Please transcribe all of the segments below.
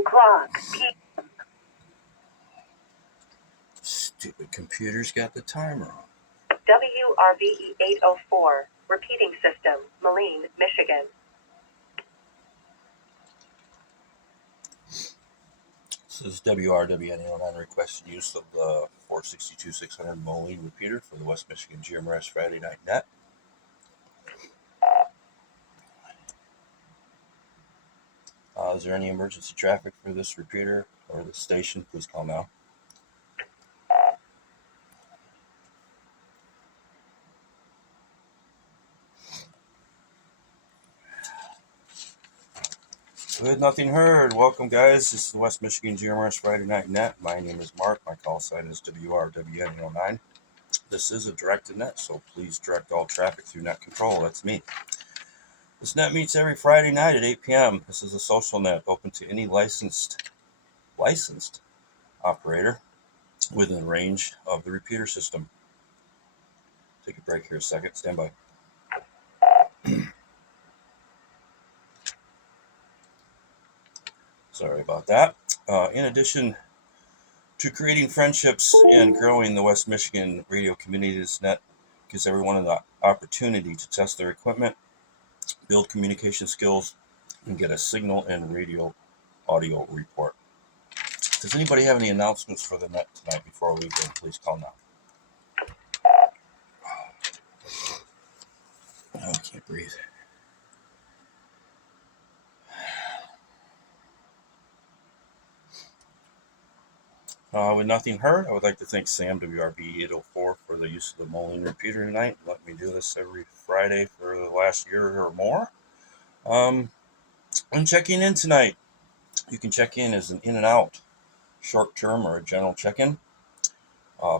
o'clock p.m. Stupid computer's got the timer on. WRVE 804, repeating system, Moline, Michigan. This is WRWN809 requested use of the 462-600 Moline repeater for the West Michigan GMRS Friday Night Net. Is there any emergency traffic for this repeater or the station? Please call now. Good, nothing heard. Welcome, guys. This is the West Michigan GMRS Friday Night Net. My name is Mark. My call sign is WRWN809. This is a directed net, so please direct all traffic through net control. That's me. This net meets every Friday night at 8 p.m. This is a social net open to any licensed operator within range of the repeater system. Take a break here a second. Stand by. Sorry about that. In addition to creating friendships and growing the West Michigan radio community, this net gives everyone the opportunity to test their equipment, build communication skills, and get a signal and radio audio report. Does anybody have any announcements for the net tonight before we go? Please call now. Oh, I can't breathe. With nothing heard, I would like to thank Sam, WRB 804, for the use of the Moline repeater tonight. Let me do this every Friday for the last year or more. I'm checking in tonight. You can check in as an in and out, short term or a general check-in.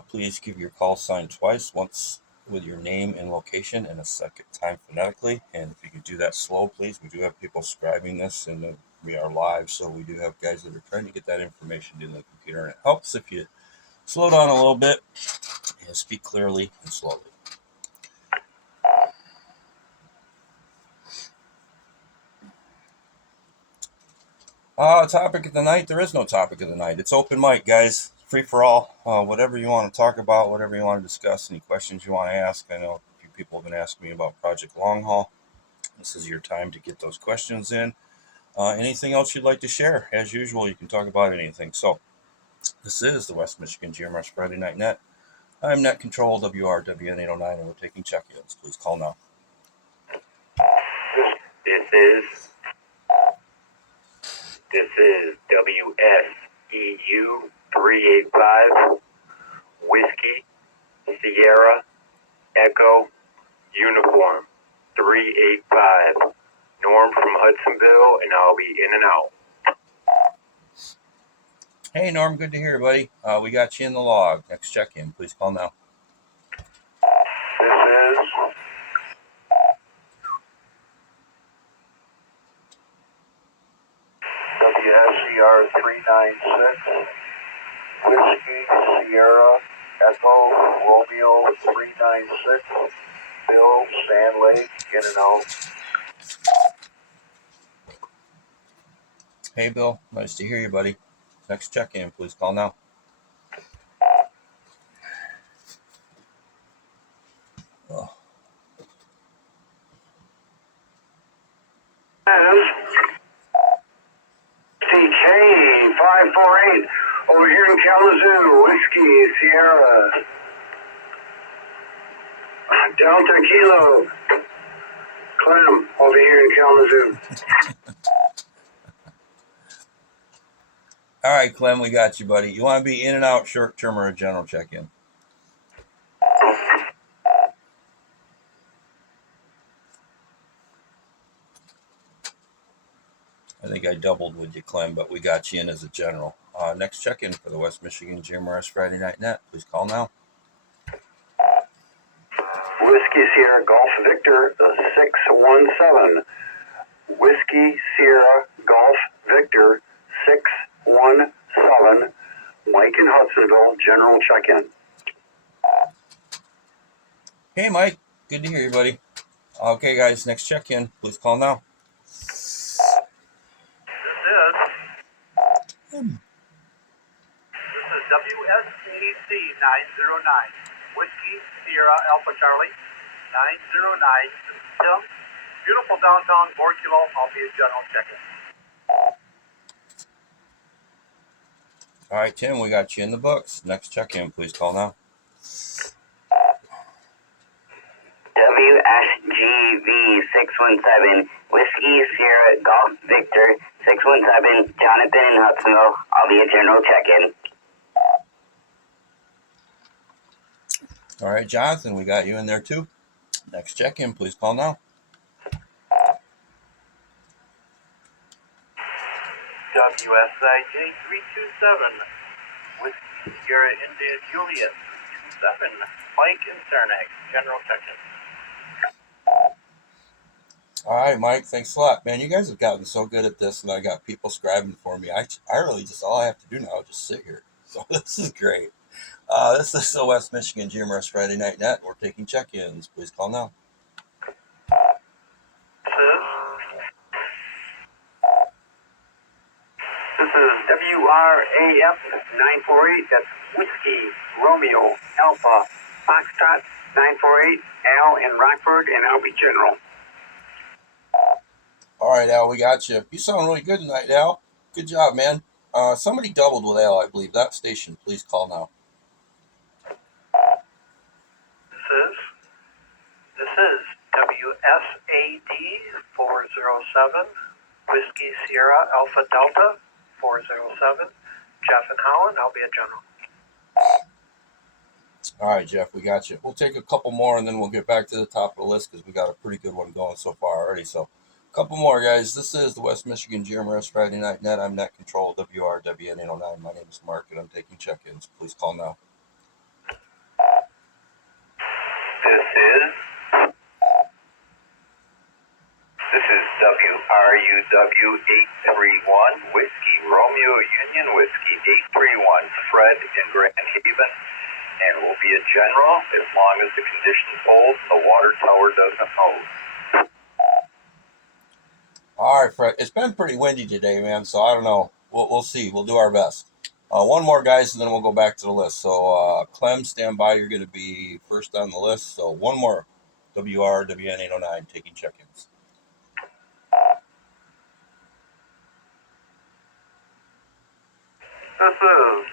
Please give your call sign twice, once with your name and location and a second time phonetically. And if you can do that slow, please. We do have people scribing this and we are live, so we do have guys that are trying to get that information to the computer. And it helps if you slow down a little bit and speak clearly and slowly. Topic of the night. There is no topic of the night. It's open mic, guys. Free for all. Whatever you want to talk about, whatever you want to discuss, any questions you want to ask. I know a few people have been asking me about Project Long Haul. This is your time to get those questions in. Anything else you'd like to share? As usual, you can talk about anything. So, this is the West Michigan GMRS Friday Night Net. I'm Net Control, WRWN809, and we're taking check-ins. Please call now. This is WSEU 385, Whiskey, Sierra, Echo, Uniform 385. Norm from Hudsonville, and I'll be in and out. Hey, Norm, good to hear you, buddy. We got you in the log. Next check-in. Please call now. This is WSCR 396, Whiskey, Sierra, Echo, Romeo 396, Bill, Sand Lake, in and out. Hey, Bill. Nice to hear you, buddy. Next check-in. Please call now. Oh. CK 548 over here in Kalamazoo, Whiskey, Sierra, Delta Kilo, Clem over here in Kalamazoo. All right, Clem, we got you, buddy. You want to be in and out, short term, or a general check-in? I think I doubled with you, Clem, but we got you in as a general. Next check-in for the West Michigan GMRS Friday Night Net. Please call now. Whiskey Sierra Golf Victor 617. Whiskey Sierra Golf Victor 617. Mike in Hudsonville, general check-in. Hey, Mike. Good to hear you, buddy. Okay, guys, next check-in. Please call now. This is WSTC 909, Whiskey Sierra Alpha Charlie 909. Tim, beautiful downtown Borculo. I'll be a general check-in. All right, Tim, we got you in the books. Next check-in, please call now. WSGV 617, Whiskey Sierra Golf Victor 617, Jonathan in Hudsonville. I'll be a general check-in. All right, Jonathan, we got you in there too. Next check-in, please call now. WSIJ 327, Whiskey Sierra India Julius 27, Mike in Saranac, general check-in. All right, Mike, thanks a lot. Man, you guys have gotten so good at this, and I got people scribing for me. I really just, all I have to do now is just sit here. So this is great. This is the West Michigan GMRS Friday Night Net. We're taking check-ins. Please call now. This is WRAF 948. That's Whiskey Romeo Alpha Foxtrot 948. Al in Rockford, and I'll be general. All right, Al, we got you. You sound really good tonight, Al. Good job, man. Somebody doubled with Al, I believe. That station, please call now. This is WSAD 407, Whiskey Sierra Alpha Delta 407, Jeff and Holland. I'll be a general. All right, Jeff, we got you. We'll take a couple more, and then we'll get back to the top of the list because we got a pretty good one going so far already. So a couple more, guys. This is the West Michigan GMRS Friday Night Net. I'm Net Control, WRWN 809. My name is Mark, and I'm taking check-ins. Please call now. This is WRUW 831, Whiskey Romeo Union Whiskey 831, Fred in Grand Haven, and will be a general as long as the conditions hold, the water tower doesn't hose. All right, Fred. It's been pretty windy today, man, so I don't know. We'll see. We'll do our best. One more, guys, and then we'll go back to the list. So, Clem, stand by. You're going to be first on the list. So, one more. WRWN 809, taking check-ins. This is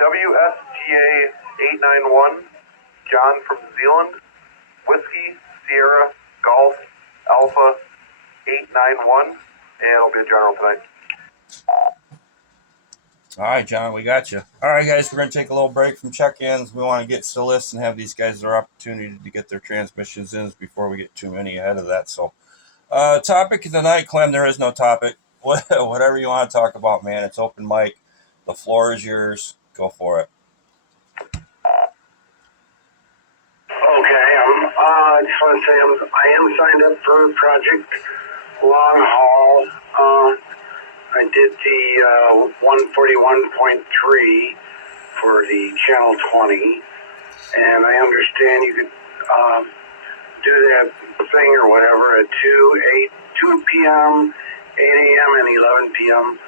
WSGA 891, John from Zealand, Whiskey Sierra Golf Alpha 891, and I'll be a general tonight. All right, John, we got you. All right, guys, we're going to take a little break from check-ins. We want to get to the list and have these guys their opportunity to get their transmissions in before we get too many ahead of that. So, topic of the night, Clem, there is no topic. Whatever you want to talk about, man. It's open mic. The floor is yours. Go for it. Okay, I just want to say I am signed up for Project Long Haul. I did the 141.3 for the Channel 20, and I understand you could do that thing or whatever at 2 p.m., 8 a.m., and 11 p.m.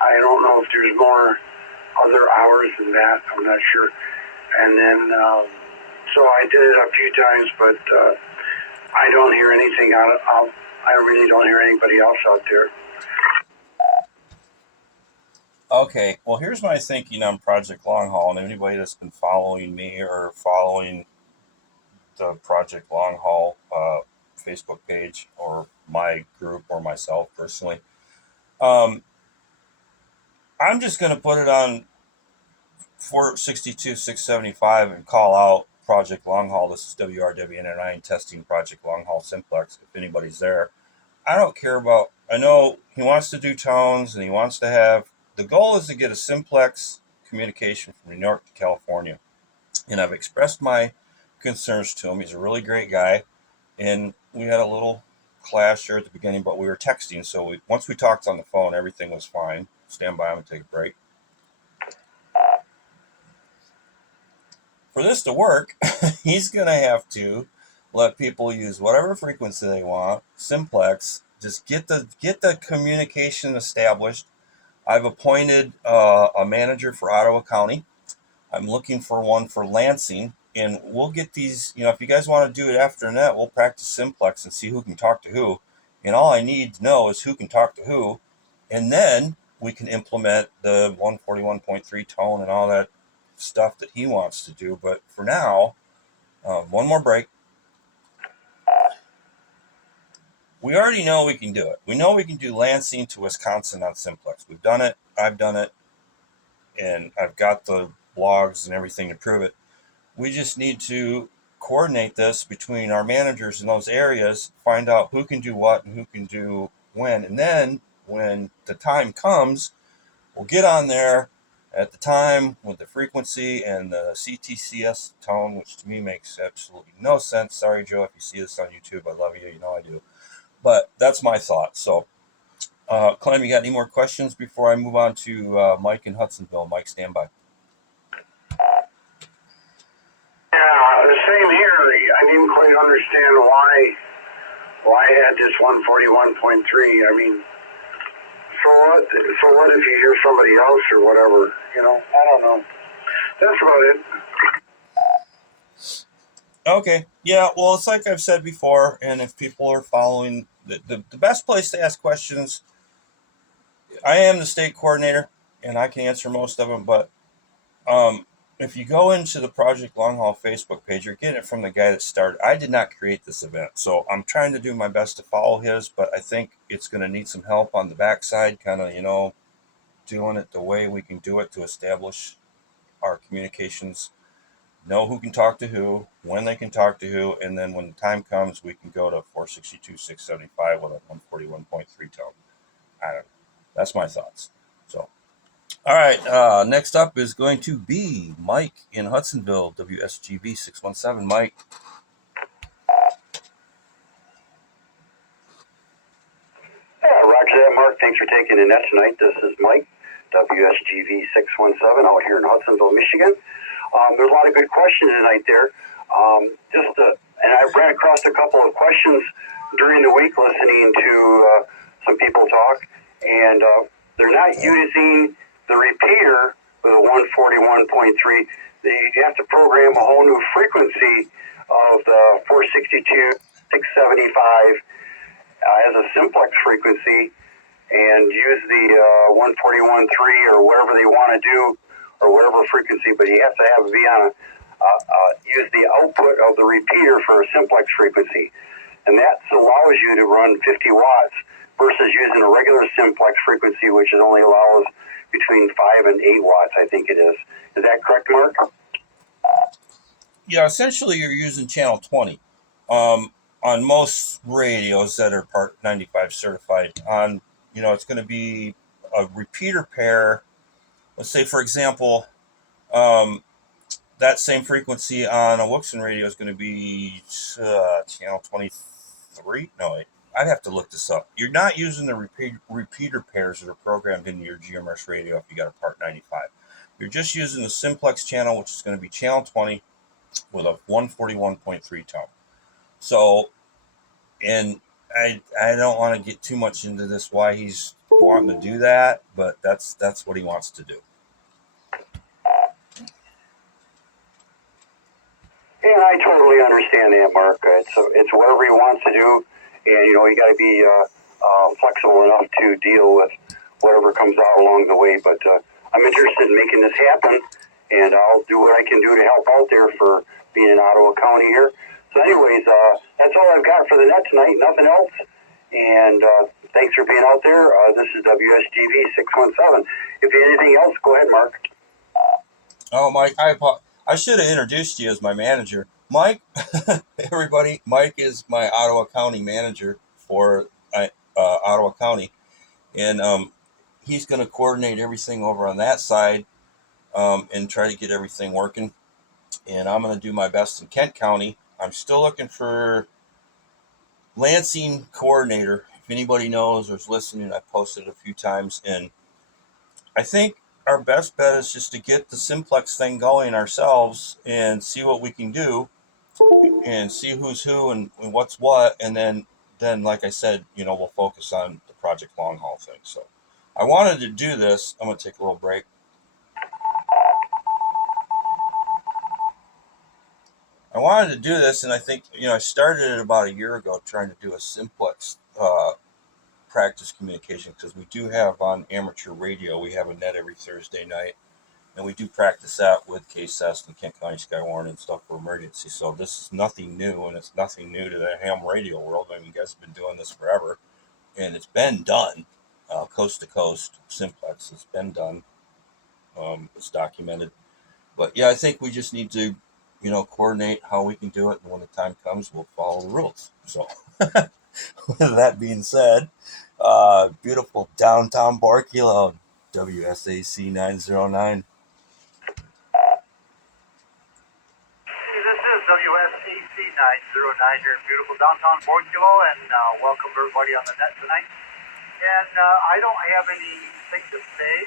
I don't know if there's more other hours than that. I'm not sure. And then, so I did it a few times, but I don't hear anything I really don't hear anybody else out there. Okay, well, here's my thinking on Project Long Haul, and anybody that's been following me or following the Project Long Haul Facebook page or my group or myself personally, I'm just going to put it on 462 675 and call out Project Long Haul. This is WRWN9 testing Project Long Haul Simplex, if anybody's there. I don't care about, I know he wants to do tones and he wants to have, the goal is to get a simplex communication from New York to California. And I've expressed my concerns to him. He's a really great guy. And we had a little clash here at the beginning, but we were texting. So once we talked on the phone, everything was fine. Stand by, I'm going to take a break. For this to work, he's going to have to let people use whatever frequency they want, simplex, Just get the communication established. I've appointed a manager for Ottawa County. I'm looking for one for Lansing, and we'll get these. If you guys want to do it after net, we'll practice simplex and see who can talk to who. And all I need to know is who can talk to who, and then we can implement the 141.3 tone and all that stuff that he wants to do. But for now, one more break. We already know we can do it. We know we can do Lansing to Wisconsin on simplex. We've done it. I've done it. And I've got the blogs and everything to prove it. We just need to coordinate this between our managers in those areas, find out who can do what and who can do when. And then when the time comes, we'll get on there at the time with the frequency and the CTCS tone, which to me makes absolutely no sense. Sorry, Joe, if you see this on YouTube, I love you. You know I do. But that's my thought. So, Clem, you got any more questions before I move on to Mike in Hudsonville? Mike, stand by. Yeah, the same here. I didn't quite understand why I had this 141.3. I mean, so what if you hear somebody else or whatever? I don't know. That's about it. Okay. Yeah, well, it's like I've said before, and if people are following, the best place to ask questions, I am the state coordinator, and I can answer most of them, but if you go into the Project Long Haul Facebook page, you're getting it from the guy that started. I did not create this event, so I'm trying to do my best to follow his, but I think it's going to need some help on the backside, kind of, doing it the way we can do it to establish our communications, know who can talk to who, when they can talk to who, and then when the time comes, we can go to 462, 675 with a 141.3 tone. I don't know. That's my thoughts. So, all right. Next up is going to be Mike in Hudsonville, WSGV 617. Mike. Roger that, Mark. Thanks for taking the net tonight. This is Mike, WSGV 617, out here in Hudsonville, Michigan. There's a lot of good questions tonight there. And I ran across a couple of questions during the week listening to some people talk, and they're not using the repeater with a 141.3. You have to program a whole new frequency of the 462, 675 as a simplex frequency, and use the 141.3 or whatever they want to do, or whatever frequency, but you have to use the output of the repeater for a simplex frequency. And that allows you to run 50 watts versus using a regular simplex frequency, which only allows between 5 and 8 watts, I think it is. Is that correct, Mark? Yeah, essentially you're using channel 20 on most radios that are Part 95 certified. It's going to be a repeater pair. Let's say, for example, that same frequency on a Wuxen radio is going to be channel 23. No, wait, I'd have to look this up. You're not using the repeater pairs that are programmed into your GMRS radio if you got a Part 95. You're just using the simplex channel, which is going to be channel 20 with a 141.3 tone. So, and I don't want to get too much into this why he's wanting to do that, but that's what he wants to do. Yeah, I totally understand that, Mark. It's whatever he wants to do, and you got to be flexible enough to deal with whatever comes out along the way. But I'm interested in making this happen, and I'll do what I can do to help out there for being in Ottawa County here. So, anyways, that's all I've got for the net tonight. Nothing else. And thanks for being out there. This is WSGV 617. If you have anything else, go ahead, Mark. Oh, Mike, I should have introduced you as my manager. Mike, everybody, Mike is my Ottawa County manager for Ottawa County. And he's going to coordinate everything over on that side and try to get everything working. And I'm going to do my best in Kent County. I'm still looking for Lansing coordinator. If anybody knows or is listening, I posted a few times. And I think our best bet is just to get the simplex thing going ourselves and see what we can do and see who's who and what's what, and then then, like I said, we'll focus on the Project Long Haul thing. So I wanted to do this. I'm going to take a little break. I wanted to do this, and I think, I started it about a year ago trying to do a simplex practice communication, because we do have on amateur radio, we have a net every Thursday night, and we do practice that with KSS and Kent County Skywarn and stuff for emergency. So this is nothing new, and it's nothing new to the ham radio world. I mean, you guys have been doing this forever, and it's been done coast to coast. Simplex, it's been done. It's documented. But yeah, I think we just need to, coordinate how we can do it, and when the time comes, we'll follow the rules. So, with that being said, beautiful downtown Barkilo, WSAC 909. This is WSAC 909 here in beautiful downtown Fort Kilo, and welcome everybody on the net tonight. And I don't have anything to say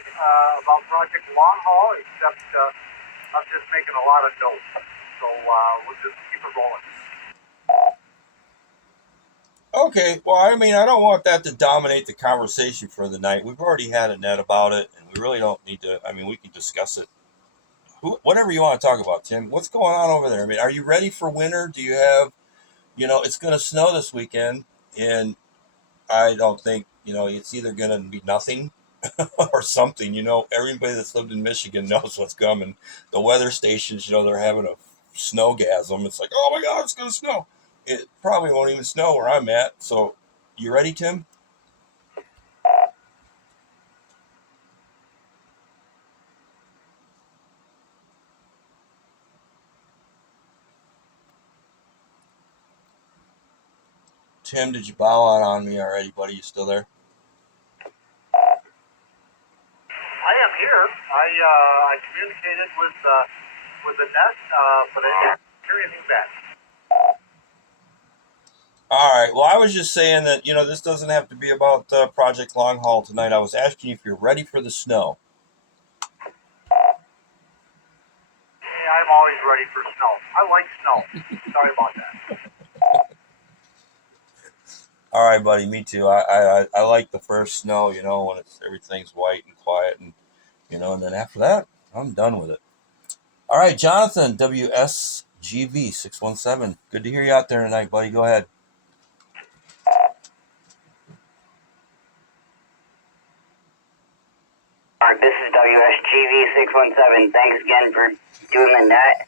about Project Long Haul, except I'm just making a lot of notes. So we'll just keep it rolling. Okay, well, I mean, I don't want that to dominate the conversation for the night. We've already had a net about it, and we really don't need to. I mean, we can discuss it. Whatever you want to talk about, Tim. What's going on over there? I mean, are you ready for winter? Do you have, it's going to snow this weekend, and I don't think, it's either going to be nothing or something. Everybody that's lived in Michigan knows what's coming. The weather stations, they're having a snowgasm. It's like, oh my God, it's going to snow. It probably won't even snow where I'm at. So, you ready, Tim? Tim, did you bow out on me already, buddy? You still there? I am here. I communicated with the net, but I didn't hear anything back. All right. Well, I was just saying that, this doesn't have to be about Project Long Haul tonight. I was asking you if you're ready for the snow. Yeah, I'm always ready for snow. I like snow. Sorry about that. All right, buddy. Me too. I like the first snow, when everything's white and quiet, and and then after that, I'm done with it. All right, Jonathan, WSGV 617. Good to hear you out there tonight, buddy. Go ahead. This is WSGV 617. Thanks again for doing the net.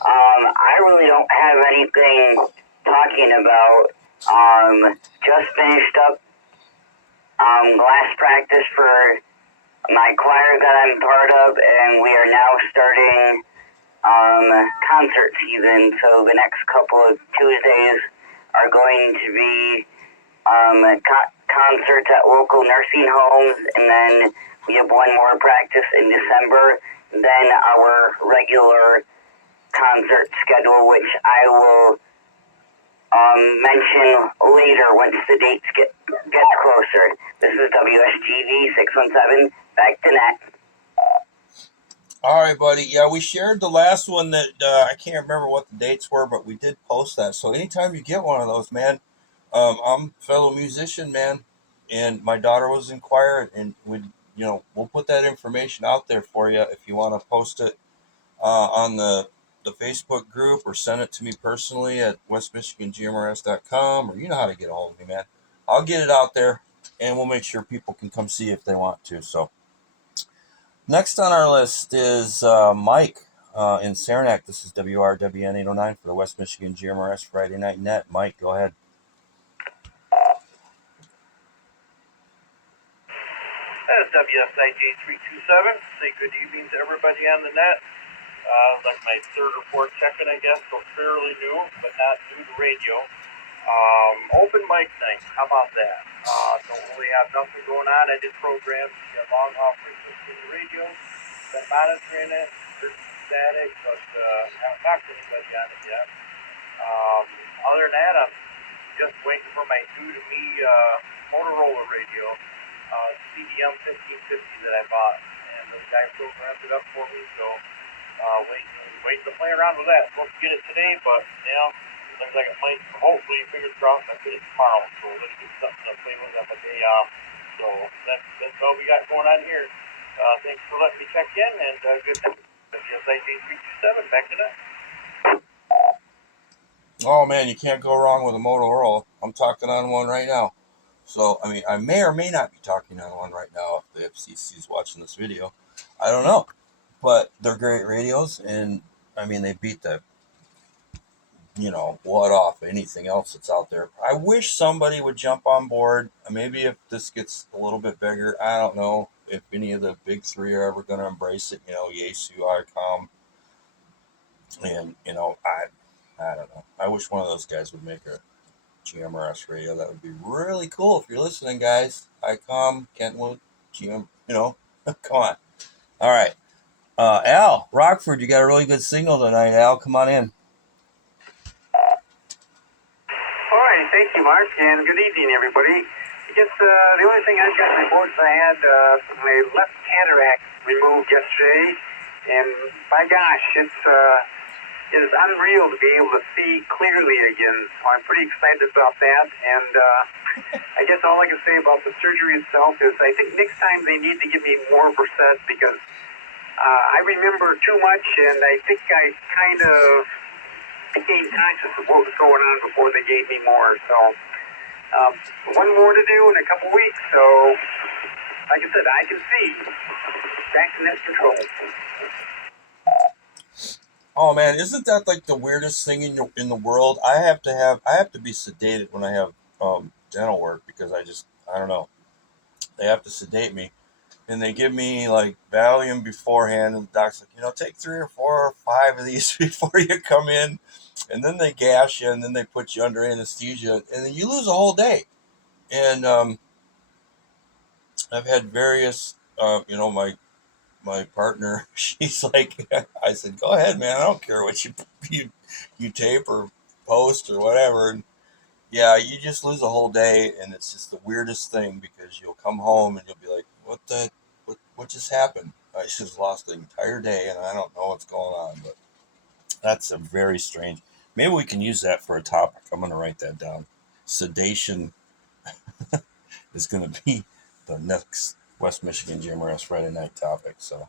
I really don't have anything talking about. Just finished up last practice for my choir that I'm part of, and we are now starting concert season. So the next couple of Tuesdays are going to be concerts at local nursing homes, and then we have one more practice in December, then our regular concert schedule, which I will mention later once the dates get closer. This is WSGV 617, back to net. All right, buddy. Yeah, we shared the last one that I can't remember what the dates were, but we did post that. So anytime you get one of those, man, I'm a fellow musician, man, and my daughter was in choir, and we'll put that information out there for you if you want to post it on the Facebook group, or send it to me personally at westmichigangmrs.com, or you know how to get a hold of me, man. I'll get it out there, and we'll make sure people can come see if they want to. So next on our list is Mike in Saranac. This is WRWN 809 for the West Michigan GMRS Friday Night Net. Mike, go ahead. That is WSIJ 327. Say good evening to everybody on the net. Like my third or fourth check-in, I guess, so fairly new, but not new to radio. Open mic night, how about that? Don't really have nothing going on. I did programs, long haul frequency radio, been monitoring it, there's static, but haven't talked to anybody on it yet. Other than that, I'm just waiting for my new-to-me Motorola radio, CDM 1550 that I bought, and the guy programmed it up for me, so waiting to play around with that. Supposed to get it today, but looks like it might, hopefully, fingers crossed, I get it tomorrow. So let's get something to play with on the day off. So that's all we got going on here. Thanks for letting me check in, and good thing. WSIG 327, back to that. Oh man, you can't go wrong with a Motorola. I'm talking on one right now. So, I mean, I may or may not be talking on one right now if the FCC is watching this video. I don't know. But they're great radios, and I mean, they beat the, what off anything else that's out there. I wish somebody would jump on board. Maybe if this gets a little bit bigger, I don't know if any of the big three are ever going to embrace it. Yaesu, ICOM, and, I don't know. I wish one of those guys would make a GMRS radio. That would be really cool. If you're listening, guys, ICOM, Kentwood, GM, come on. All right. Al, Rockford, you got a really good signal tonight, Al. Come on in. All right, thank you, Mark, and good evening, everybody. I guess the only thing I've got to report is I had my left cataract removed yesterday, and by gosh, it is unreal to be able to see clearly again. So I'm pretty excited about that, and I guess all I can say about the surgery itself is I think next time they need to give me more Versed because I remember too much, and I think I kind of became conscious of what was going on before they gave me more. So one more to do in a couple weeks. So like I said, I can see. Back to net control. Oh man, isn't that like the weirdest thing in the world? I have to be sedated when I have dental work because I don't know. They have to sedate me. And they give me like Valium beforehand, and the doc's like, take 3 or 4 or 5 of these before you come in, and then they gas you, and then they put you under anesthesia, and then you lose a whole day. And I've had various, my partner, she's like, I said, go ahead, man, I don't care what you tape or post or whatever. And yeah, you just lose a whole day, and it's just the weirdest thing because you'll come home and you'll be like, what just happened? I just lost the entire day, and I don't know what's going on, but that's a very strange. Maybe we can use that for a topic. I'm going to write that down. Sedation is going to be the next West Michigan GMRS Friday night topic. So,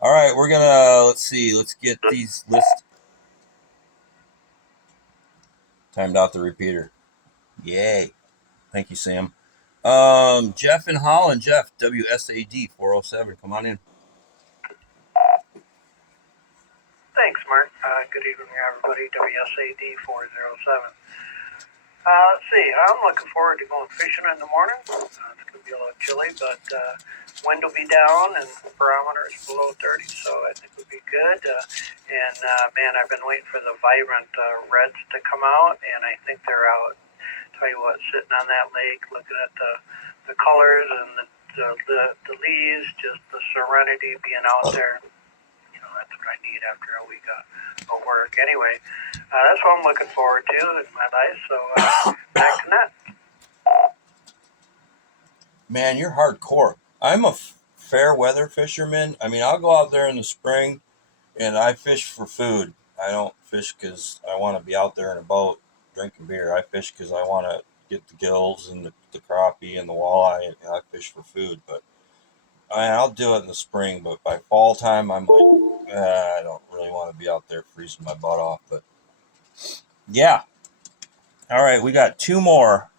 all right, we're going to, let's get these lists. Timed out the repeater. Yay. Thank you, Sam. Jeff in Holland. Jeff, WSAD 407. Come on in. Thanks, Mark. Good evening, everybody. WSAD 407. Let's see. I'm looking forward to going fishing in the morning. It's going to be a little chilly, but wind will be down and the barometer is below 30, so I think it'll be good. Man, I've been waiting for the vibrant reds to come out, and I think they're out. Tell you what, sitting on that lake, looking at the colors and the leaves, just the serenity being out there. That's what I need after a week of work. Anyway, that's what I'm looking forward to in my life. So back to net. Man, you're hardcore. I'm a fair weather fisherman. I mean, I'll go out there in the spring and I fish for food. I don't fish because I want to be out there in a boat drinking beer. I fish because I want to get the gills and the crappie and the walleye, and I fish for food. But I'll do it in the spring, but by fall time, I'm like, I don't really want to be out there freezing my butt off. But yeah. All right, we got 2 more.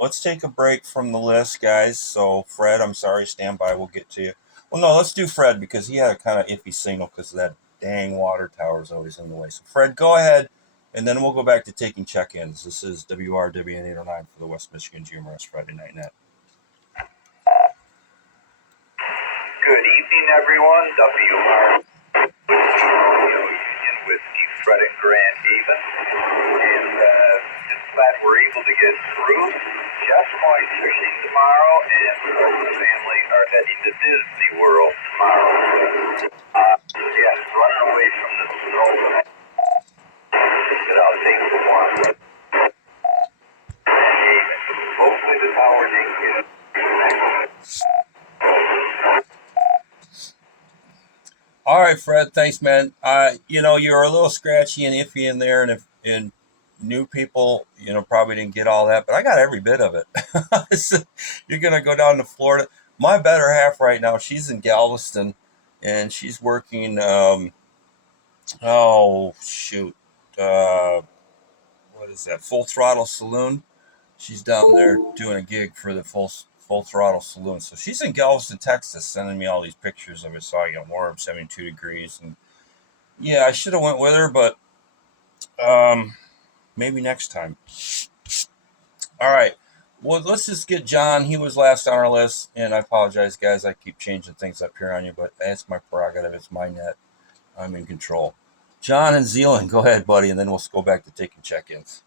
Let's take a break from the list, guys. So Fred, I'm sorry, stand by. We'll get to you. Well, no, let's do Fred because he had a kind of iffy signal because that dang water tower is always in the way. So Fred, go ahead, and then we'll go back to taking check-ins. This is WRWN 809 for the West Michigan GMRS Friday Night Net. Good evening, everyone. WR Union Whiskey, Fred and Grand Haven. And just glad we're able to get through. Jeff's going fishing tomorrow, and the family are heading to Disney World tomorrow. Yes, running away from the snow. But I'll take the one. Hopefully the tower didn't get All right, Fred. Thanks, man. You're a little scratchy and iffy in there, and and new people, probably didn't get all that, but I got every bit of it. So you're going to go down to Florida. My better half right now, she's in Galveston, and she's working, oh, shoot. What is that? Full Throttle Saloon. She's down there doing a gig for the Full Throttle Saloon. So she's in Galveston, Texas, sending me all these pictures of it. So I got warm, 72 degrees. And yeah, I should have went with her, but maybe next time. All right. Well, let's just get John. He was last on our list, and I apologize, guys. I keep changing things up here on you, but that's my prerogative. It's my net. I'm in control. John and Zealand, go ahead, buddy, and then we'll go back to taking check-ins.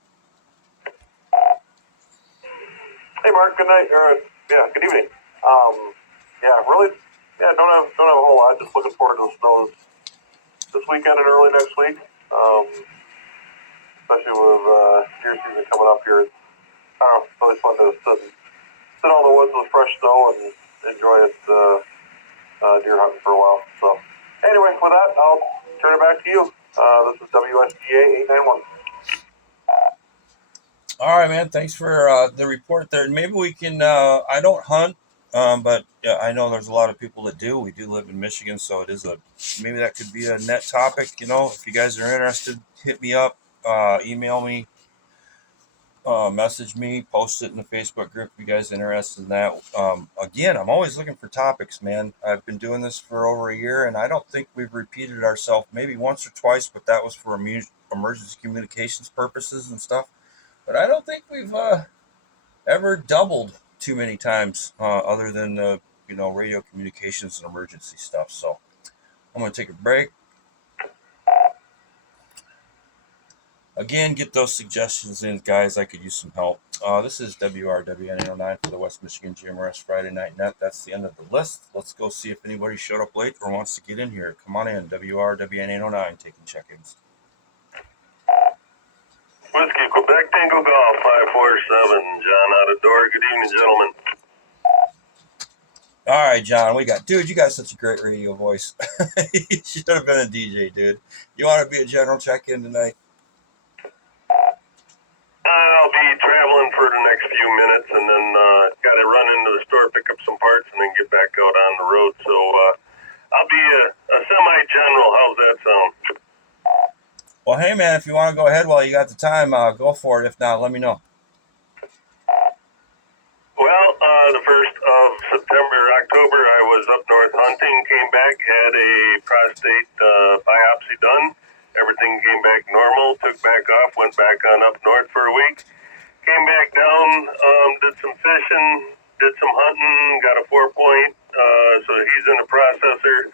Hey, Mark. Good night. Good evening. Don't have a whole lot. Just looking forward to the snows this weekend and early next week. Especially with deer season coming up here. I don't know. It's always fun to sit on the woods with fresh snow and enjoy it deer hunting for a while. So anyway, with that, I'll turn it back to you. This is WSGA 891. All right, man. Thanks for the report there. Maybe we can. I don't hunt, but I know there's a lot of people that do. We do live in Michigan, so it is maybe that could be a net topic. If you guys are interested, hit me up, email me, message me, post it in the Facebook group if you guys are interested in that. Again, I'm always looking for topics, man. I've been doing this for over a year, and I don't think we've repeated ourselves maybe once or twice, but that was for emergency communications purposes and stuff. But I don't think we've ever doubled too many times, other than radio communications and emergency stuff. So I'm going to take a break. Again, get those suggestions in, guys. I could use some help. This is WRWN809 for the West Michigan GMRS Friday Night Net. That's the end of the list. Let's go see if anybody showed up late or wants to get in here. Come on in, WRWN809, taking check-ins. Whiskey, Quebec, Tango Golf, 547. John out of door. Good evening, gentlemen. All right, John, you got such a great radio voice. You should have been a DJ, dude. You want to be a general check-in tonight? I'll be traveling for the next few minutes, and then got to run into the store, pick up some parts, and then get back out on the road. So I'll be a semi-general. How's that sound? Well, hey, man, if you want to go ahead while you got the time, go for it. If not, let me know. Well, the 1st of October, I was up north hunting, came back, had a prostate biopsy done. Everything came back normal, took back off, went back on up north for a week. Came back down, did some fishing, did some hunting, got a 4-point, so he's in the processor.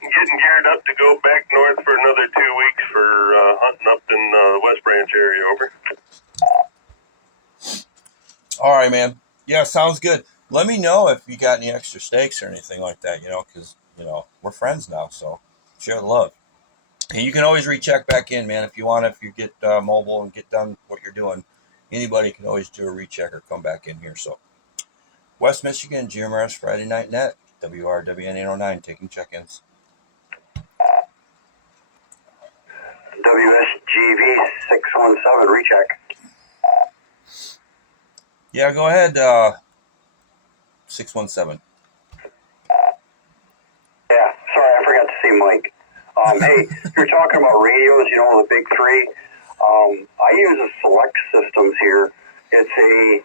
Getting geared up to go back north for another 2 weeks for hunting up in the West Branch area. Over. All right, man. Yeah, sounds good. Let me know if you got any extra steaks or anything like that, because, we're friends now, so share the love. And you can always recheck back in, man, if you want. If you get mobile and get done what you're doing, anybody can always do a recheck or come back in here. So, West Michigan, GMRS Friday Night Net, WRWN809, taking check-ins. WSGV 617, recheck. Yeah, go ahead, 617. Yeah, sorry, I forgot to see Mike. Hey, you're talking about radios, the big three. I use a Select Systems here. It's a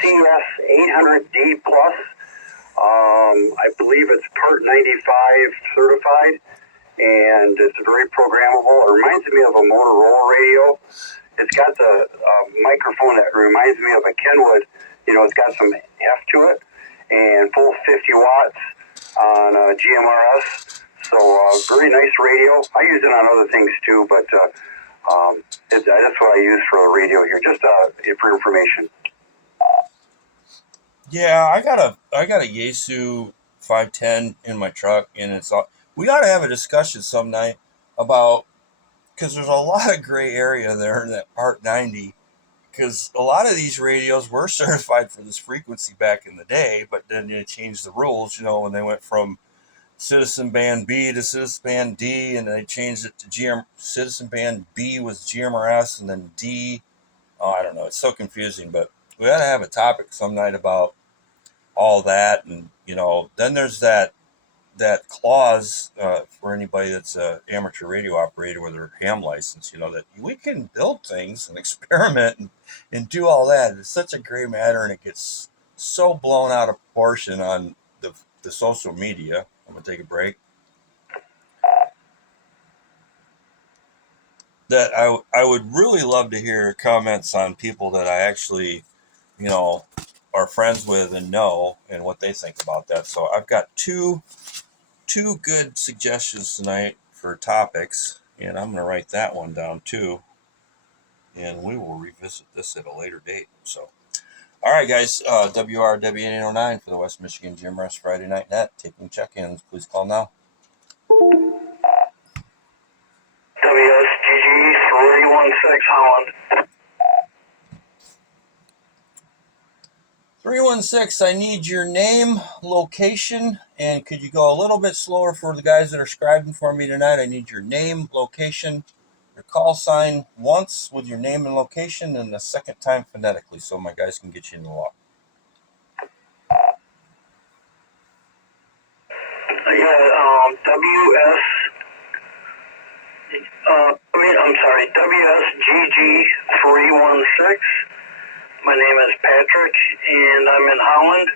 CS800D Plus. I believe it's Part 95 certified, and it's very programmable. It reminds me of a Motorola radio. It's got the microphone that reminds me of a Kenwood. It's got some heft to it, and full 50 watts on GMRS. So very nice radio. I use it on other things too, but that's what I use for the radio here, just for information. Yeah, I got a Yaesu 510 in my truck, and we got to have a discussion some night about, because there's a lot of gray area there in that Part 90, because a lot of these radios were certified for this frequency back in the day, but then they changed the rules, when they went from Citizen Band B to Citizen Band D, and they changed it to GM. Citizen Band B was GMRS, and then D. Oh, I don't know. It's so confusing, but we ought to have a topic some night about all that, and then there's that clause for anybody that's an amateur radio operator with their ham license. That we can build things and experiment and do all that. It's such a gray matter, and it gets so blown out of proportion on the social media. I'm gonna take a break. That I would really love to hear comments on people that I actually, are friends with and know, and what they think about that. So I've got two good suggestions tonight for topics, and I'm gonna write that one down too. And we will revisit this at a later date. So, all right, guys, WRW 809 for the West Michigan GMRS Friday Night Net. Taking check-ins. Please call now. WSGG 316 Holland. 316, I need your name, location, and could you go a little bit slower for the guys that are scribing for me tonight? I need your name, location, your call sign once with your name and location, and the second time phonetically so my guys can get you in the log. WSGG 316. My name is Patrick, and I'm in Holland.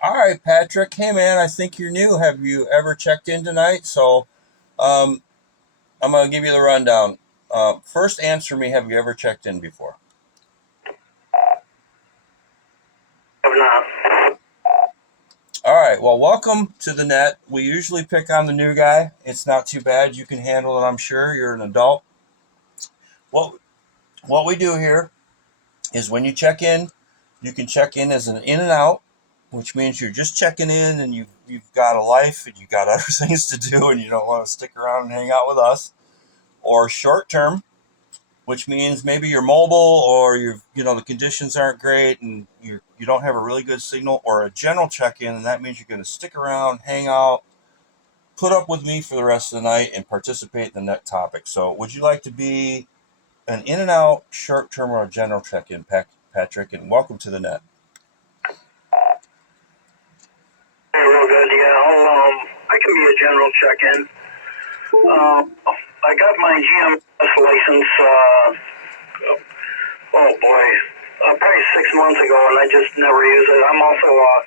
All right, Patrick. Hey, man, I think you're new. Have you ever checked in tonight? So I'm going to give you the rundown. First, answer me, have you ever checked in before? Have not. All right, well, welcome to the net. We usually pick on the new guy. It's not too bad. You can handle it, I'm sure. You're an adult. What we do here is when you check in, you can check in as an in and out, which means you're just checking in and you've got a life and you've got other things to do and you don't want to stick around and hang out with us. Or short term, which means maybe you're mobile or the conditions aren't great and you don't have a really good signal. Or a general check-in, and that means you're going to stick around, hang out, put up with me for the rest of the night and participate in the net topic. So would you like to be an in and out, short term, or a general check-in, Patrick? And welcome to the net. Hey, real good. Yeah, I can be a general check-in. I got my GMS license, probably 6 months ago, and I just never use it. I'm also a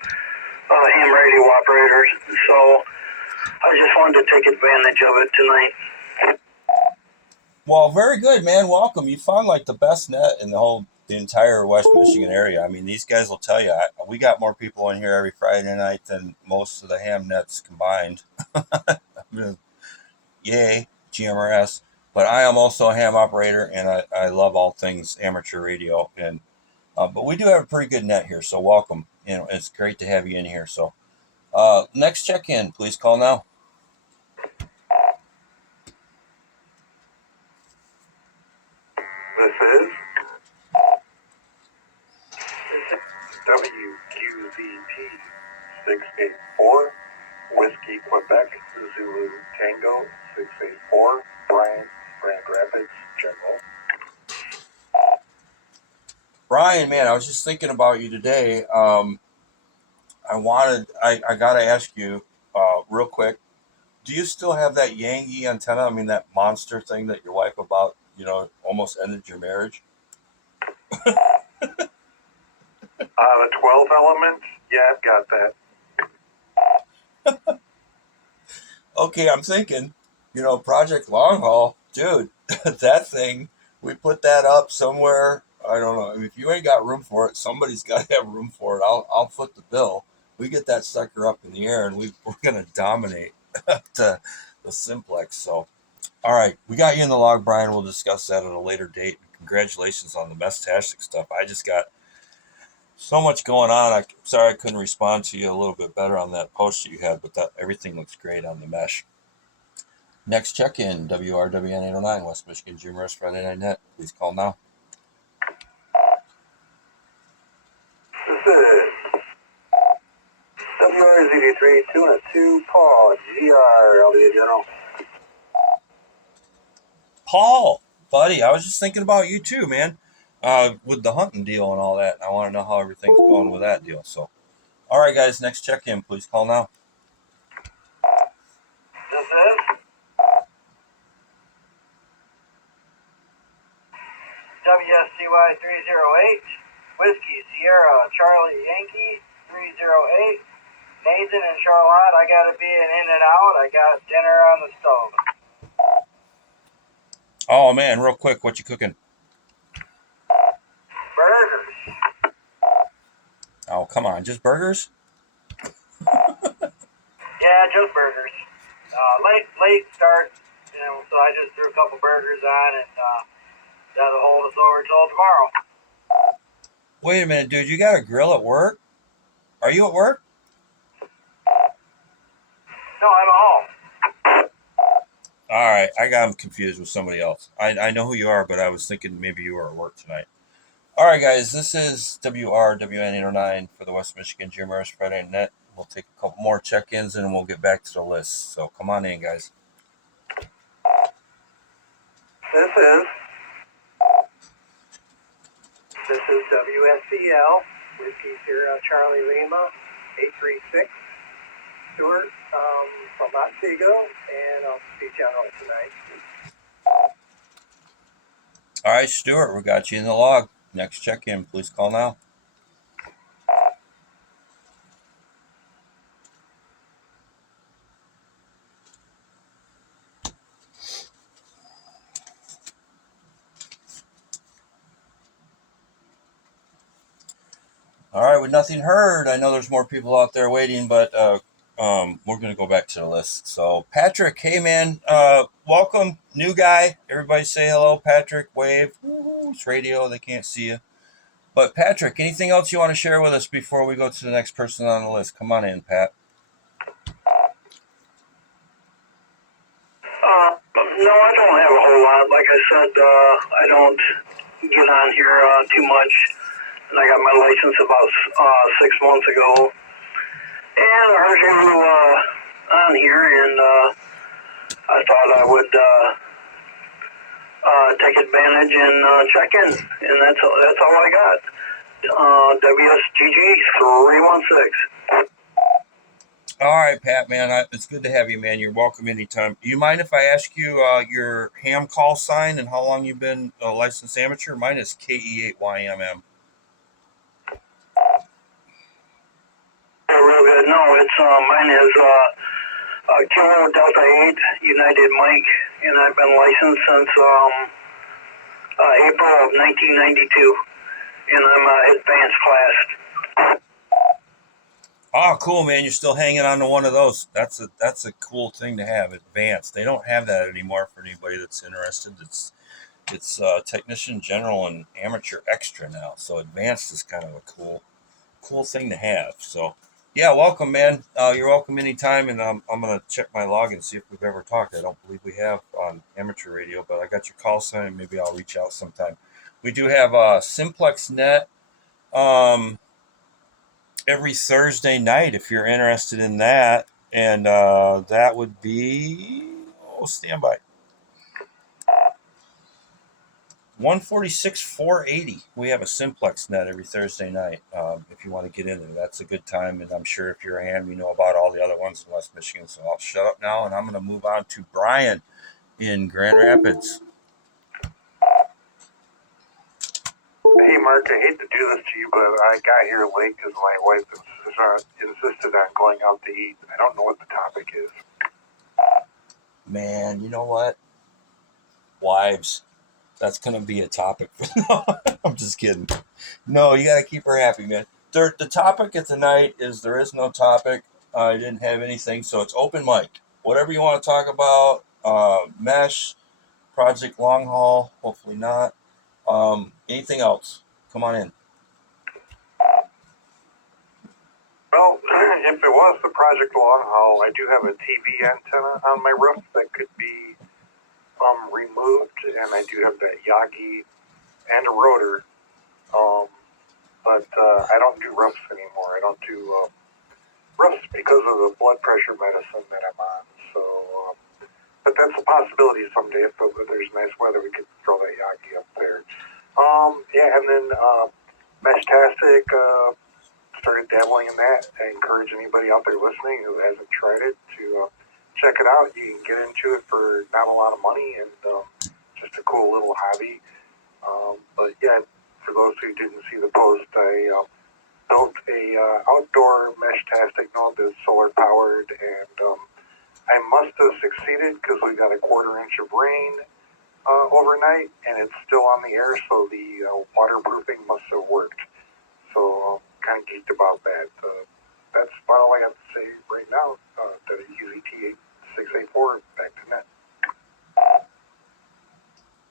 ham radio operator, so I just wanted to take advantage of it tonight. Well, very good, man. Welcome. You found like the best net in the entire West Michigan area. I mean, these guys will tell you, we got more people in here every Friday night than most of the ham nets combined. Yay, GMRS. But I am also a ham operator, and I love all things amateur radio. And but we do have a pretty good net here, so welcome. It's great to have you in here. So next check-in, please call now. This is WQZT 684, Whiskey, Quebec, Zulu Tango 684, Brian, Grand Rapids, General. Brian, man, I was just thinking about you today. I got to ask you real quick, do you still have that Yangi antenna? I mean, that monster thing that your wife almost ended your marriage? The 12 element, yeah, I've got that. Okay, I'm thinking, Project Long Haul, dude, that thing, we put that up somewhere. I don't know. I mean, if you ain't got room for it, somebody's got to have room for it. I'll foot the bill. We get that sucker up in the air, and we're going to dominate the simplex. So, all right, we got you in the log, Brian. We'll discuss that at a later date. Congratulations on the Mestastic stuff. I just got so much going on. I'm sorry I couldn't respond to you a little bit better on that post that you had, but everything looks great on the mesh. Next check-in, WRWN 809, West Michigan GMRS Friday Night Net. Please call now. This is WRZD G32 Paul, GR, LDA General. Paul, buddy, I was just thinking about you too, man. With the hunting deal and all that. I want to know how everything's going with that deal. So, all right, guys, next check-in, please call now. This is WSCY 308, Whiskey Sierra Charlie Yankee 308. Nathan and Charlotte, I gotta be in and out. I got dinner on the stove. Oh man, real quick, what you cooking? Burgers. Oh, come on, just burgers? Yeah, just burgers. Late start, so I just threw a couple burgers on, and that'll hold us over till tomorrow. Wait a minute, dude, you got a grill at work? Are you at work? No, I'm at home. All right, I got him confused with somebody else. I know who you are, but I was thinking maybe you were at work tonight. All right, guys, this is WRWN809 for the West Michigan Geomers Friday Net. We'll take a couple more check-ins and we'll get back to the list. So come on in, guys. This is WSCL, Whiskey Sierra Charlie Lima, 836. Stuart from Otsego, and I'll be general tonight. All right, Stuart, we got you in the log. Next check-in, please call now. All right, with nothing heard, I know there's more people out there waiting, but we're going to go back to the list. So, Patrick, hey, man, welcome, new guy. Everybody say hello, Patrick, wave. Woo-hoo, it's radio, they can't see you. But, Patrick, anything else you want to share with us before we go to the next person on the list? Come on in, Pat. No, I don't have a whole lot. Like I said, I don't get on here too much. And I got my license about 6 months ago. And I heard you on here, and I thought I would take advantage and check in. And that's all I got. WSGG 316. All right, Pat, man, it's good to have you, man. You're welcome anytime. Do you mind if I ask you your ham call sign and how long you've been a licensed amateur? Mine is KE8YMM. Real good. No, it's mine is Kilo Delta 8 United Mike, and I've been licensed since April of 1992, and I'm advanced class. Oh, cool, man! You're still hanging on to one of those. That's a cool thing to have. Advanced. They don't have that anymore for anybody that's interested. It's technician general and amateur extra now. So advanced is kind of a cool thing to have. So yeah, welcome, man. You're welcome anytime. And I'm gonna check my log and see if we've ever talked. I don't believe we have on amateur radio, but I got your call sign. And maybe I'll reach out sometime. We do have Simplex Net. Every Thursday night, if you're interested in that, and that would be stand by 146,480. We have a Simplex Net every Thursday night. If you want to get in there, that's a good time. And I'm sure if you're a ham, you know about all the other ones in West Michigan. So I'll shut up now, and I'm going to move on to Brian in Grand Rapids. Hey, Mark, I hate to do this to you, but I got here late because my wife insisted on going out to eat. I don't know what the topic is. Man, you know what? Wives. That's going to be a topic. I'm just kidding. No, you got to keep her happy, man. The topic of tonight is there is no topic. I didn't have anything, so it's open mic. Whatever you want to talk about, mesh, project long haul, hopefully not. Anything else? Come on in. Well, if it was the Project Long Haul, I do have a TV antenna on my roof that could be removed, and I do have that Yagi and a rotor. But I don't do roofs anymore. I don't do roofs just because of the blood pressure medicine that I'm on. So, but that's a possibility someday. If there's nice weather, we could throw that Yagi up there. Yeah, and then Meshtastic, started dabbling in that. I encourage anybody out there listening who hasn't tried it to check it out. You can get into it for not a lot of money and just a cool little hobby. But yeah, for those who didn't see the post, I built a outdoor Meshtastic node that's solar powered, and I must have succeeded because we got a 1/4 inch of rain overnight, and it's still on the air, so the waterproofing must have worked. So kind of geeked about that. That's about all I have to say right now. WUZT8684, back to net.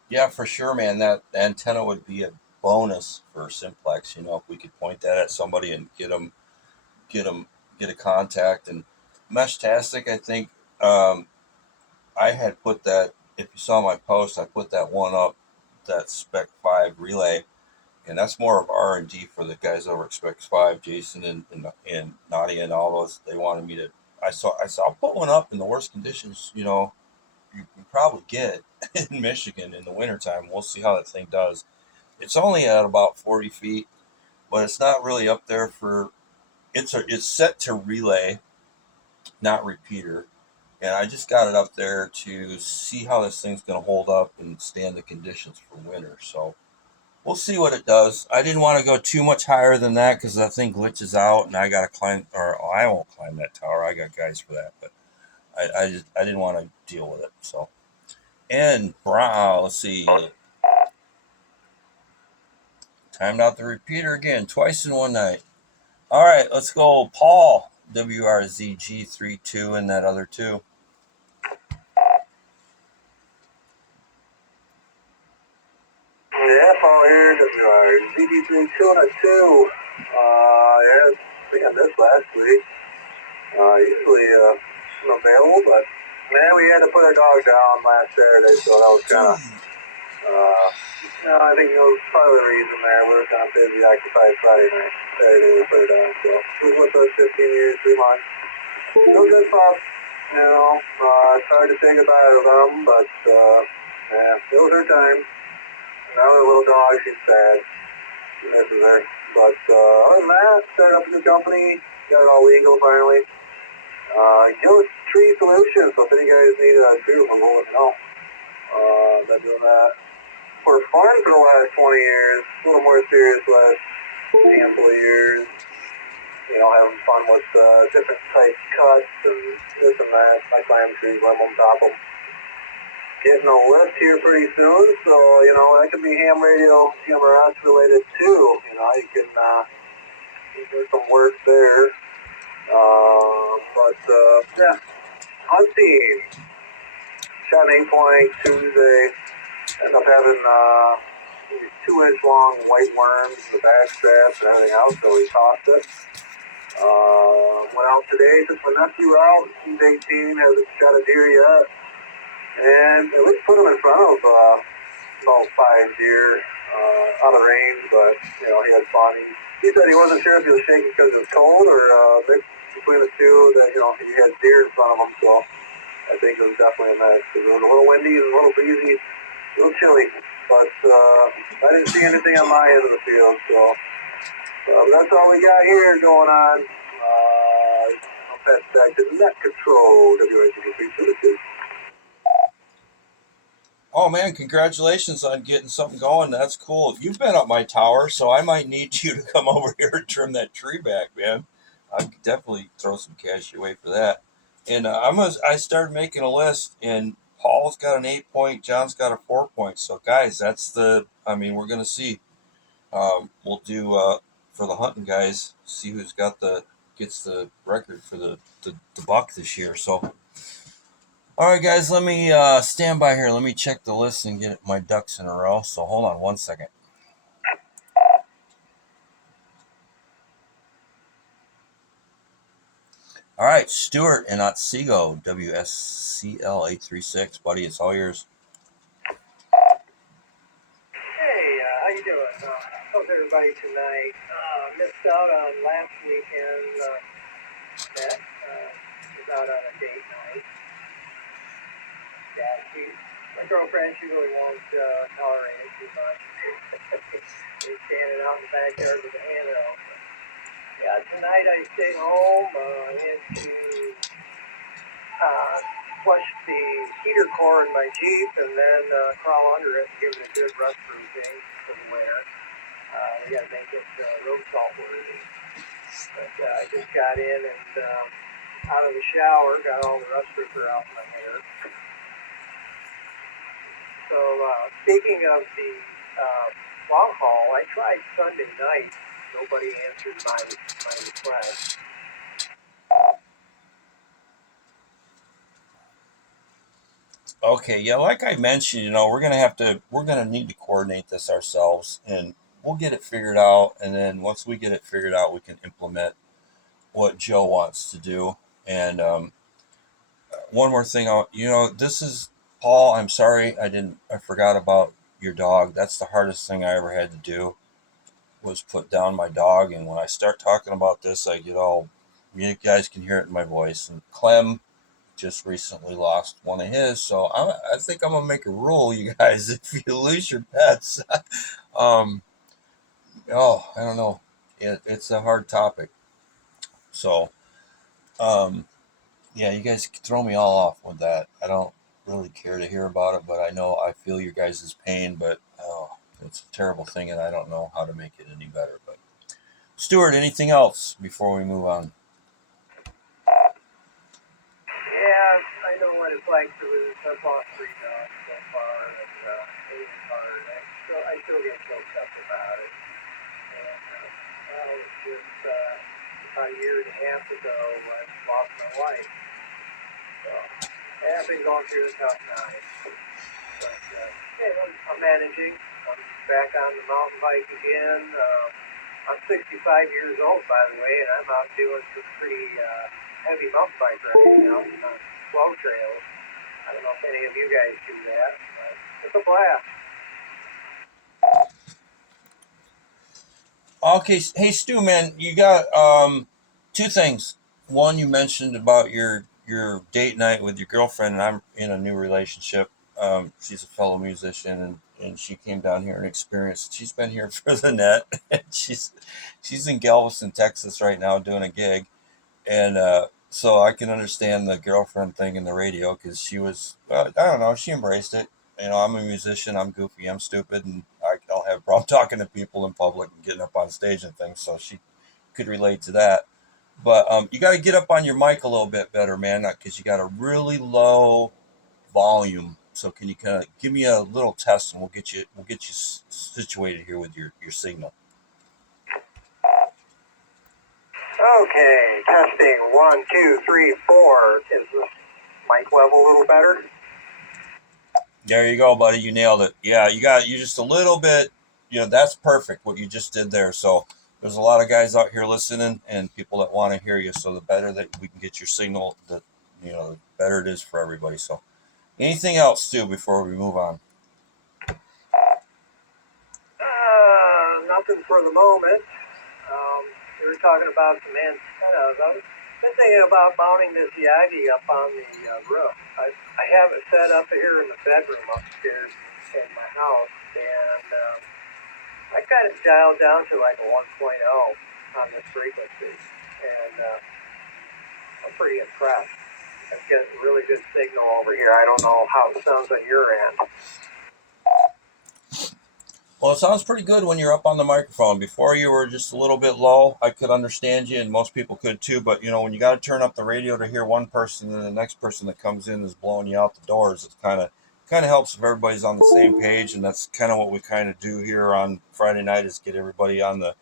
Yeah, for sure, man. That antenna would be a bonus for Simplex. You know, if we could point that at somebody and get a contact. And Meshtastic, I think I had put that. If you saw my post, I put that one up, that Spec 5 relay, and that's more of R&D for the guys over at Spec 5, Jason and Nadia and all those. They wanted me to. I saw. I'll put one up in the worst conditions. You know, you can probably get in Michigan in the wintertime. We'll see how that thing does. It's only at about 40 feet, but it's not really up there for. It's set to relay, not repeater. And I just got it up there to see how this thing's going to hold up and stand the conditions for winter. So we'll see what it does. I didn't want to go too much higher than that because that thing glitches out, and I got to climb, or I won't climb that tower. I got guys for that, but I didn't want to deal with it. So, and Brown, let's see, timed out the repeater again, twice in one night. All right, let's go, Paul, WRZG32, and that other two. Yeah, Paul here, WRZG32 and a 2. Yeah, we had this last week. Usually I'm available, but man, we had to put our dog down last Saturday, so that was kind of, I think it was part of the reason there. We were kind of busy, occupied Friday night. Saturday we put her down, so she was with us 15 years, 3 months. Still good pup, you know. It's hard to say goodbye to them, but yeah, it was her time. Now the little dog, she's sad. She misses her. But other than that, started up a new company, got it all legal finally. Gillis Tree Solutions, so if any guys need a tree removal, let me know. Been doing that for fun for the last 20 years, a little more serious last handful of years. You know, having fun with different type cuts and this and that. I climb trees, limb them, top them. Getting a lift here pretty soon, so, you know, that could be ham radio, TMRS related too. You know, you can do some work there. But yeah, hunting. Shot an 8-point Tuesday. Ended up having these 2-inch long white worms, the back straps and everything else, so we tossed it. Went out today, took my nephew out. He's 18, hasn't shot a deer yet. And at least put him in front of about 5 deer out of range, but, you know, he had fun. He said he wasn't sure if he was shaking because it was cold or mixed between the two, that, you know, he had deer in front of him, so I think it was definitely a mix. It was a little windy and a little breezy, a little chilly, but I didn't see anything on my end of the field, so that's all we got here going on. I'll pass it back to Net Control, WRZG32. Oh man, congratulations on getting something going. That's cool. You've been up my tower, so I might need you to come over here and trim that tree back, man. I could definitely throw some cash away for that. And I started making a list, and Paul's got an 8-point, John's got a 4-point. So guys, we're gonna see. We'll do for the hunting guys, see who's gets the record for the buck this year. So. All right, guys, let me stand by here. Let me check the list and get my ducks in a row. So hold on 1 second. All right, Stuart in Otsego, WSCL836. Buddy, it's all yours. Hey, how you doing? How's everybody tonight? Missed out on last weekend. was out on a date night. Yeah, my girlfriend, she really won't tolerate it too much. She's standing out in the backyard with a hand out. Yeah, tonight I stayed home, had to flush the heater core in my Jeep and then crawl under it and give it a good rust proofing for the winter. We got to make it road salt worthy. But I just got in and out of the shower, got all the rust proofer out my hair. So speaking of the long haul, I tried Sunday night. Nobody answered my request. Okay, yeah, like I mentioned, we're gonna need to coordinate this ourselves, and we'll get it figured out. And then once we get it figured out, we can implement what Joe wants to do. And one more thing, this is Paul. I'm sorry, I forgot about your dog. That's the hardest thing I ever had to do, was put down my dog. And when I start talking about this, I get all, you guys can hear it in my voice. And Clem just recently lost one of his, so I think I'm gonna make a rule, you guys. If you lose your pets, I don't know, it's a hard topic. So, yeah, you guys throw me all off with that. I don't really care to hear about it, but I feel your guys' pain. But it's a terrible thing, and I don't know how to make it any better. But Stuart, anything else before we move on? Yeah, I know what it's like to lose. I've lost 3 dogs so far, and it was hard. I still get choked up about it. And well, it was just about a year and a half ago, I lost my wife. So I've been going through a tough time. But yeah, I'm managing. I'm back on the mountain bike again. I'm 65 years old, by the way, and I'm out doing some pretty heavy mountain bike riding now on slow trails. I don't know if any of you guys do that, but it's a blast. Okay, hey Stu, man, you got 2 things. One, you mentioned about your date night with your girlfriend, and I'm in a new relationship. She's a fellow musician, and she came down here and experienced. She's been here for the net. And she's in Galveston, Texas, right now doing a gig, and so I can understand the girlfriend thing in the radio, because she was, I don't know, she embraced it. I'm a musician, I'm goofy, I'm stupid, and I don't have a problem talking to people in public and getting up on stage and things, so she could relate to that. But you got to get up on your mic a little bit better, man, because you got a really low volume. So can you kind of give me a little test, and we'll get you situated here with your signal. Okay, testing 1, 2, 3, 4. Is this mic level a little better? There you go, buddy. You nailed it. Yeah, you just a little bit. That's perfect what you just did there. So there's a lot of guys out here listening, and people that want to hear you. So the better that we can get your signal, the better it is for everybody. So anything else, Stu, before we move on? Nothing for the moment. We were talking about some antennas. I've been thinking about mounting this Yagi up on the roof. I have it set up here in the bedroom upstairs in my house, and I got it dialed down to like a 1.0 on this frequency, and I'm pretty impressed. It's getting really good signal over here. I don't know how it sounds on your end. Well, it sounds pretty good when you're up on the microphone. Before, you were just a little bit low. I could understand you, and most people could too. But when you got to turn up the radio to hear one person, and the next person that comes in is blowing you out the doors, it kind of helps if everybody's on the same page. And that's kind of what we kind of do here on Friday night, is get everybody on the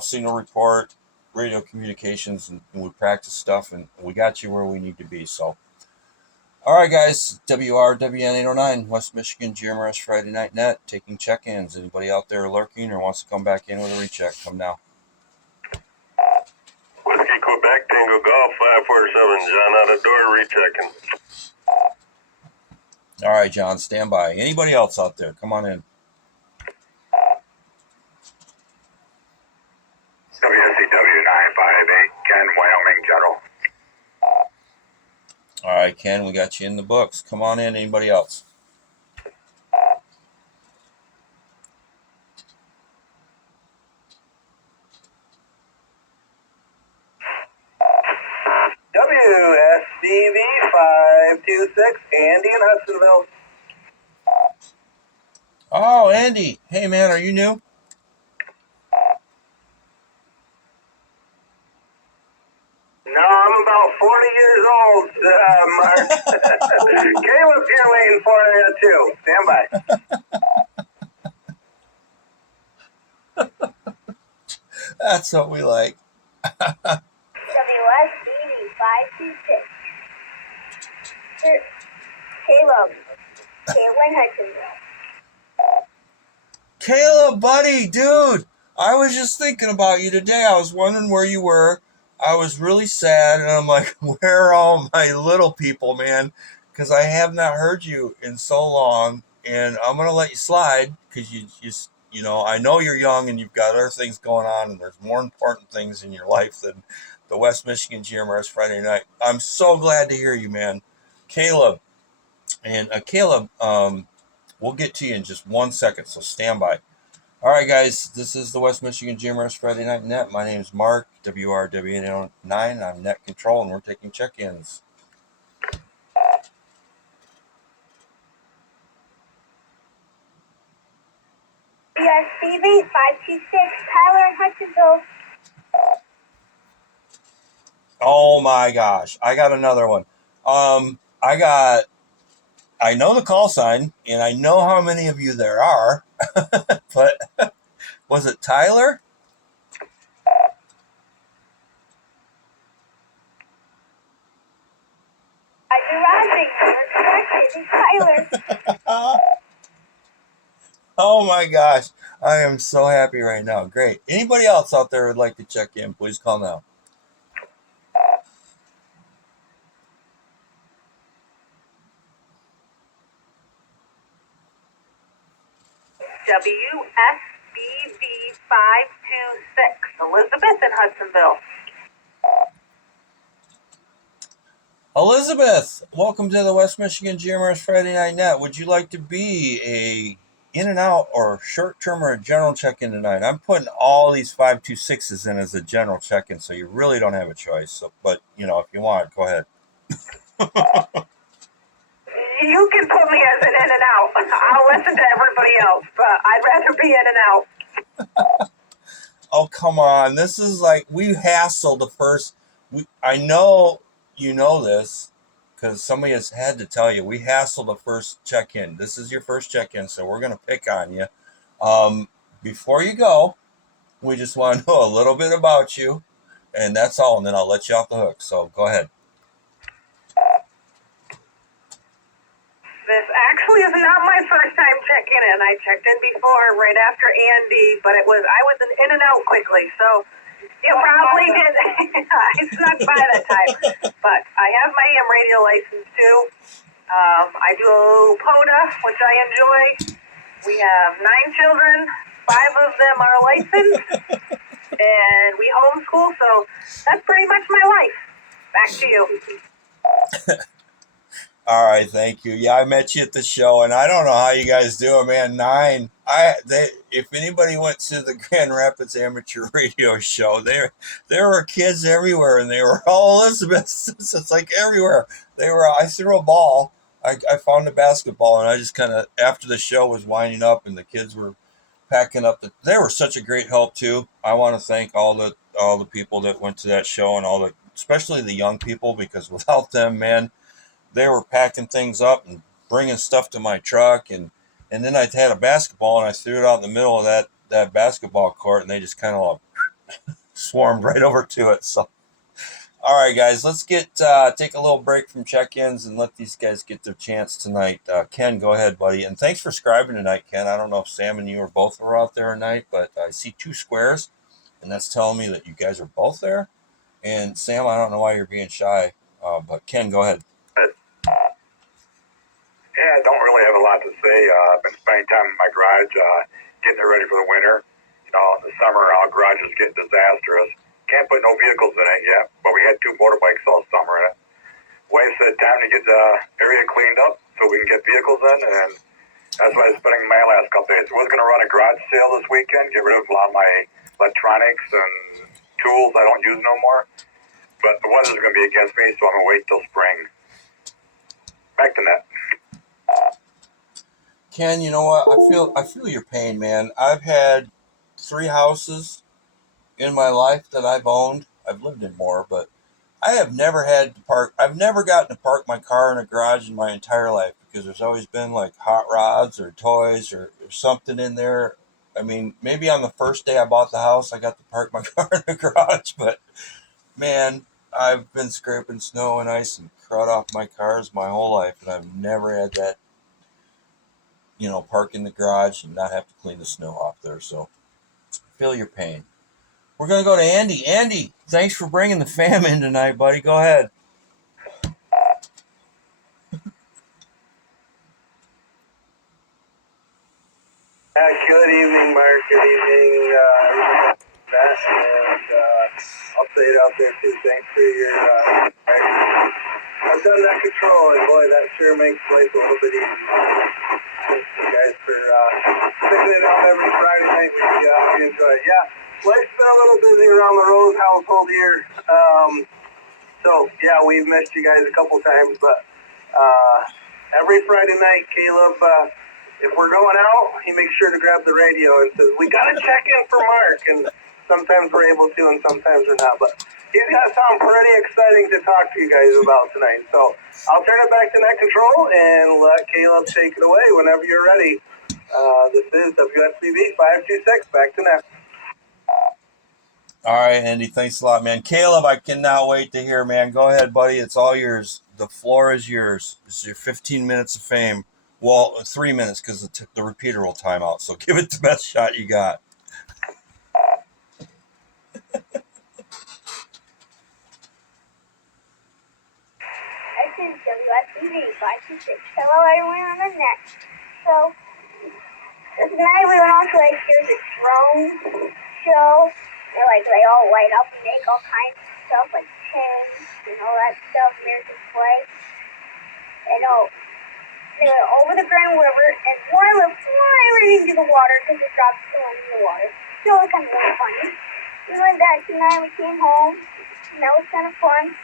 signal report, radio communications, and we practice stuff, and we got you where we need to be. So. All right, guys, WRWN 809, West Michigan GMRS Friday Night Net, taking check-ins. Anybody out there lurking or wants to come back in with a recheck, come now. Whiskey Quebec, Tango Golf, 547, John out of door, rechecking. All right, John, stand by. Anybody else out there, come on in. WSCW 958, Ken, Wyoming, General. right, Ken, we got you in the books. Come on in. Anybody else? WSCV 526, Andy in Hudsonville. Oh, Andy. Hey, man, are you new? No, I'm about 40 years old, Mark. Caleb's here waiting for you, too. Stand by. That's what we like. WSBD 526. Caleb. Caitlin Hudsonville. Caleb, buddy, dude, I was just thinking about you today. I was wondering where you were. I was really sad, and I'm like, where are all my little people, man? Because I have not heard you in so long, and I'm going to let you slide because you know, I know you're young and you've got other things going on, and there's more important things in your life than the West Michigan GMRS Friday night. I'm so glad to hear you, man. Caleb, and Caleb, we'll get to you in just 1 second, so stand by. All right, guys, this is the West Michigan GMRS Friday Night Net. My name is Mark, WRW9. I'm Net Control, and we're taking check-ins. WSBD 526. Tyler in Hudsonville. Oh, my gosh. I got another one. I know the call sign, and I know how many of you there are, but was it Tyler? Tyler. Oh my gosh. I am so happy right now. Great. Anybody else out there would like to check in, please call now. WSBV 526, Elizabeth in Hudsonville. Elizabeth, welcome to the West Michigan GMRS Friday Night Net. Would you like to be a in and out or short term or a general check-in tonight? I'm putting all these 526s in as a general check-in, so you really don't have a choice. So, but you know, if you want, go ahead. You can put me as an in and out. I'll listen to everybody else, but I'd rather be in and out. Oh, come on. This is like, we hassled the first. I know you know this because somebody has had to tell you. We hassled the first check-in. This is your first check-in, so we're going to pick on you. Before you go, we just want to know a little bit about you, and that's all, and then I'll let you off the hook. So go ahead. This actually is not my first time checking in. I checked in before, right after Andy, but I was in and out quickly, so you probably did. I snuck by that time. But I have my AM radio license too. I do POTA, which I enjoy. We have 9 children. 5 of them are licensed, and we homeschool, so that's pretty much my life. Back to you. All right, thank you. Yeah, I met you at the show, and I don't know how you guys do it, man. 9. If anybody went to the Grand Rapids Amateur Radio Show, there were kids everywhere, and they were all Elizabeths. It's like everywhere. I threw a ball. I found a basketball, and I just kind of, after the show was winding up, and the kids were packing up. They were such a great help too. I want to thank all the people that went to that show, and especially the young people, because without them, man, they were packing things up and bringing stuff to my truck, and then I had a basketball, and I threw it out in the middle of that basketball court, and they just kind of swarmed right over to it. So, all right, guys, let's take a little break from check-ins and let these guys get their chance tonight. Ken, go ahead, buddy, and thanks for scribing tonight, Ken. I don't know if Sam and you or both were out there tonight, but I see 2 squares, and that's telling me that you guys are both there. And Sam, I don't know why you're being shy, but Ken, go ahead. Yeah, I don't really have a lot to say. I've been spending time in my garage, getting it ready for the winter. You know, in the summer, our garages get disastrous. Can't put no vehicles in it yet, but we had 2 motorbikes all summer in it. Wife said, time to get this weekend, get rid of a lot of my electronics and tools I don't use no more. But the weather's going to be against me, so I'm going to wait till spring. Back to net. Ken, you know what? I feel your pain, man. I've had 3 houses in my life that I've owned. I've lived in more, but I have never had to park. I've never gotten to park my car in a garage in my entire life because there's always been like hot rods or toys or something in there. I mean, maybe on the first day I bought the house, I got to park my car in the garage, but man, I've been scraping snow and ice and crud off my cars my whole life, and I've never had that, park in the garage and not have to clean the snow off there. So, feel your pain. We're going to go to Andy. Andy, thanks for bringing the fam in tonight, buddy. Go ahead. Good evening, Mark. Good evening, Matt, and update out there too. Thanks for your. I've done that control, and boy, that sure makes life a little bit easier. Thanks you guys for picking it up every Friday night. We enjoy it. Yeah, life's been a little busy around the Rose household here. So yeah, we've missed you guys a couple times, but every Friday night, Caleb. If we're going out, he makes sure to grab the radio and says, "We got to check in for Mark." And sometimes we're able to, and sometimes we're not. But he's got something pretty exciting to talk to you guys about tonight. So I'll turn it back to Net Control and let Caleb take it away whenever you're ready. This is WSCB 526. Back to Net. All right, Andy. Thanks a lot, man. Caleb, I cannot wait to hear, man. Go ahead, buddy. It's all yours. The floor is yours. This is your 15 minutes of fame. Well, 3 minutes because the repeater will time out. So give it the best shot you got. This is WSBV 526. Hello, everyone on the net. So, tonight we went on to here's a drone show. They all light up and make all kinds of stuff like chains and all that stuff, American flag. They went over the Grand River, and one went flying right into the water because it dropped still into the water. So it was kind of really funny. We went back tonight, we came home, and that was kind of fun.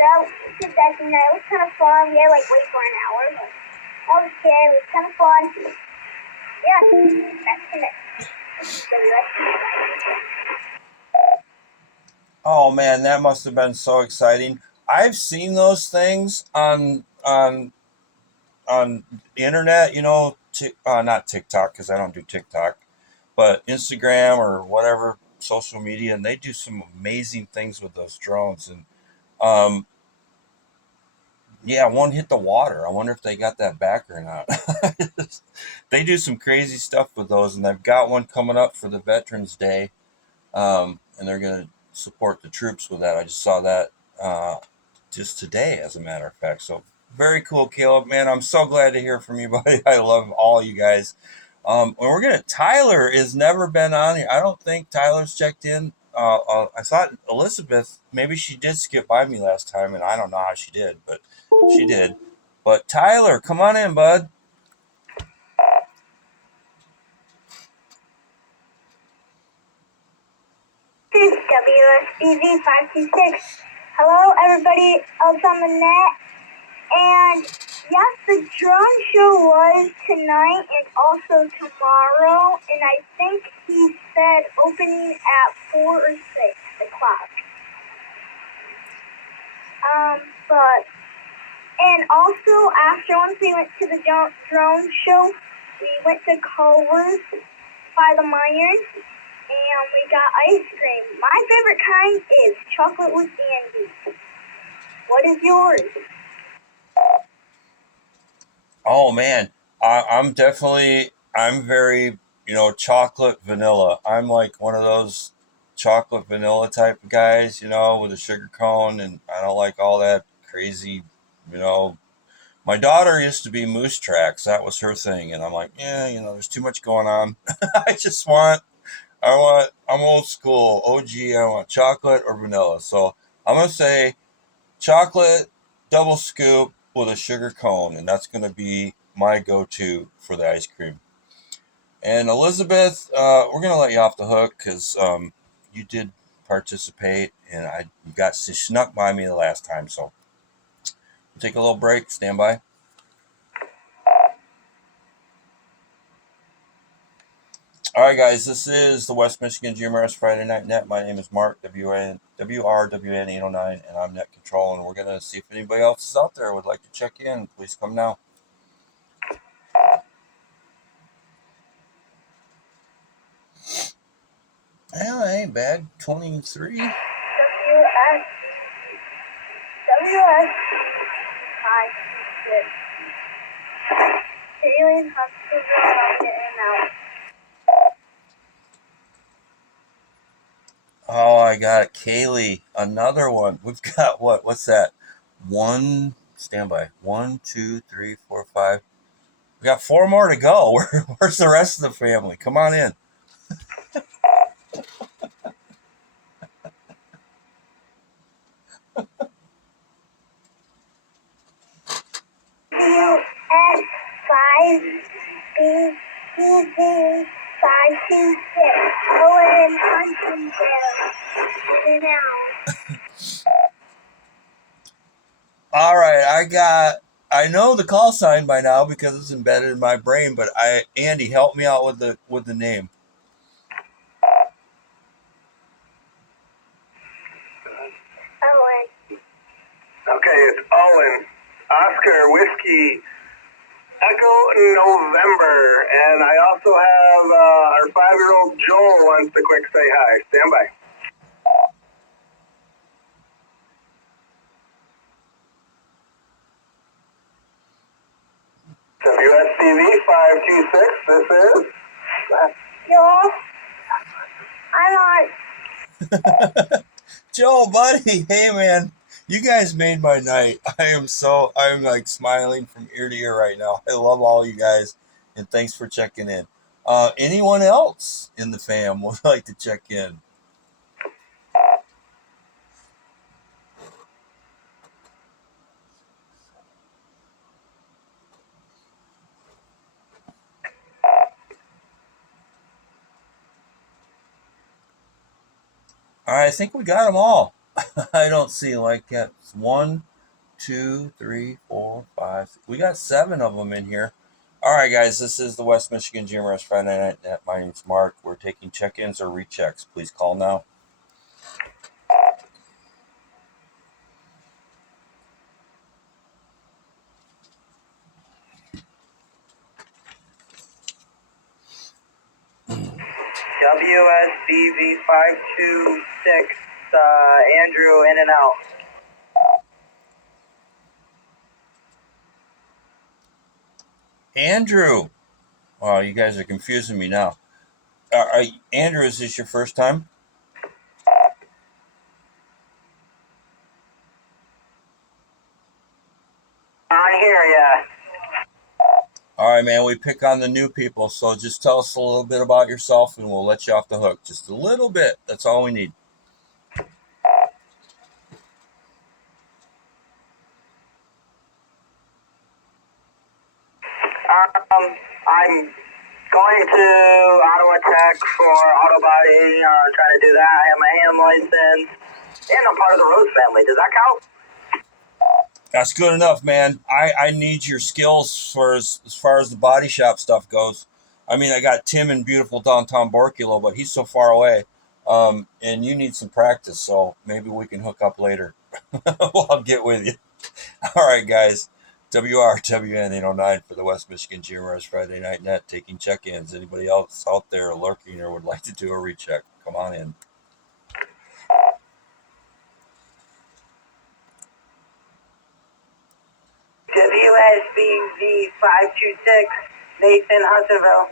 Yeah, we did that tonight. It was kind of fun. We had wait for an hour, but that was okay. It was kind of fun. Yeah, that's it. Oh man, that must have been so exciting. I've seen those things on the internet, not TikTok because I don't do TikTok, but Instagram or whatever social media, and they do some amazing things with those drones. And yeah, one hit the water. I wonder if they got that back or not. They do some crazy stuff with those, and they've got one coming up for the Veterans Day, and they're going to support the troops with that. I just saw that just today, as a matter of fact. So very cool, Caleb, man. I'm so glad to hear from you, buddy. I love all you guys. Tyler has never been on here. I don't think Tyler's checked in. I thought Elizabeth, maybe she did skip by me last time, and I don't know how she did, but she did. But Tyler, come on in, bud. This is WSBV 526. Hello, everybody else on the net. And yes, the drone show was tonight and also tomorrow. And I think he said opening at 4 or 6 o'clock. And also once we went to the drone show, we went to Culver's by the Myers. And we got ice cream. My favorite kind is chocolate with candy. What is yours? Oh man, I'm very, chocolate vanilla. I'm like one of those chocolate vanilla type of guys, with a sugar cone, and I don't like all that crazy, My daughter used to be Moose Tracks. That was her thing, and I'm like, there's too much going on. I'm old school, OG, I want chocolate or vanilla. So I'm going to say chocolate, double scoop with a sugar cone, and that's going to be my go-to for the ice cream. And Elizabeth, we're gonna let you off the hook because you did participate, and you got snuck by me the last time. So we'll take a little break. Stand by. All right, guys. This is the West Michigan GMRS Friday Night Net. My name is Mark WRWN 809, and I'm Net Control. And we're gonna see if anybody else is out there who would like to check in. Please come now. Well, that ain't bad. 23. WS 526. Alien Hospital, I'm getting out. Oh, I got it. Kaylee, another one. We've got what? What's that? One, standby. 1, 2, 3, 4, 5. We got 4 more to go. Where's the rest of the family? Come on in. WS 5BTV 526. Owen Huntington. Now. All right, I know the call sign by now because it's embedded in my brain, but Andy, help me out with the name. Owen. Okay, it's Owen. Oscar Whiskey Echo November. And I also have our 5-year-old Joel wants to quick say hi. Stand by. WSTV 526, this is... Joel. I'm on. Joe, buddy, hey man, you guys made my night. I'm like smiling from ear to ear right now. I love all you guys, and thanks for checking in. Anyone else in the fam would like to check in? All right, I think we got them all. I don't see like that. 1, 2, 3, 4, 5. We got 7 of them in here. All right, guys, this is the West Michigan GMRS Friday Night Net. My name's Mark. We're taking check-ins or rechecks. Please call now. WSBV 526, Andrew in and out. Andrew. Wow, you guys are confusing me now. Andrew, is this your first time? I hear ya. All right, man, we pick on the new people, so just tell us a little bit about yourself and we'll let you off the hook. Just a little bit. That's all we need. I'm going to Ottawa Tech for auto body, trying to do that. I have my AM license, and I'm part of the Rose family. Does that count? That's good enough, man. I need your skills as far as the body shop stuff goes. I mean, I got Tim in beautiful downtown Borculo, but he's so far away. And you need some practice, so maybe we can hook up later. Well, I'll get with you. All right, guys. WRWN 809 for the West Michigan GMRS Friday Night Net, taking check-ins. Anybody else out there lurking or would like to do a recheck, come on in. WSBV 526, Nathan, Hudsonville.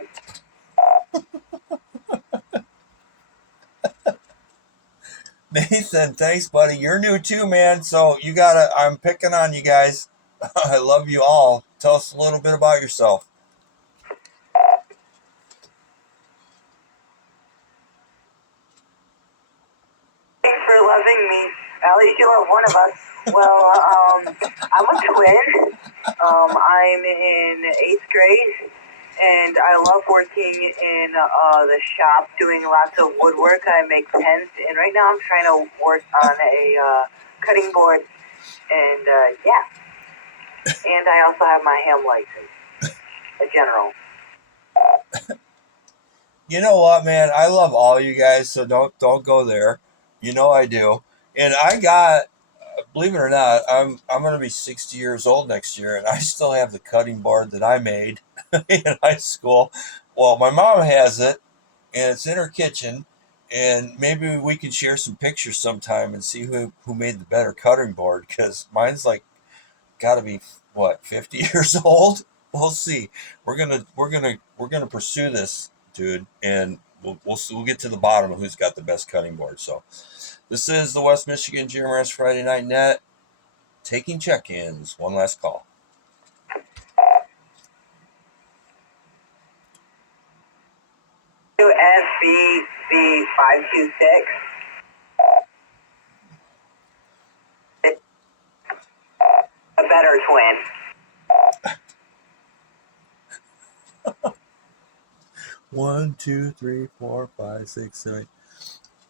Nathan, thanks, buddy. You're new too, man. So I'm picking on you guys. I love you all. Tell us a little bit about yourself. Thanks for loving me. At least you love one of us. Well, I'm a twin. I'm in 8th grade, and I love working in the shop doing lots of woodwork. I make pens, and right now I'm trying to work on a cutting board, and yeah. And I also have my ham license, a general. You know what, man? I love all you guys, so don't go there. You know I do. And I got, believe it or not, I'm gonna be 60 years old next year, and I still have the cutting board that I made in high school. Well, my mom has it, and it's in her kitchen. And maybe we can share some pictures sometime and see who made the better cutting board, because mine's like got to be what 50 years old. We'll see. We're gonna pursue this, dude, and we'll get to the bottom of who's got the best cutting board. So this is the West Michigan GMRS Friday Night Net, taking check-ins. One last call. SBC 526. A better twin. 1, 2, 3, 4, 5, 6, 7.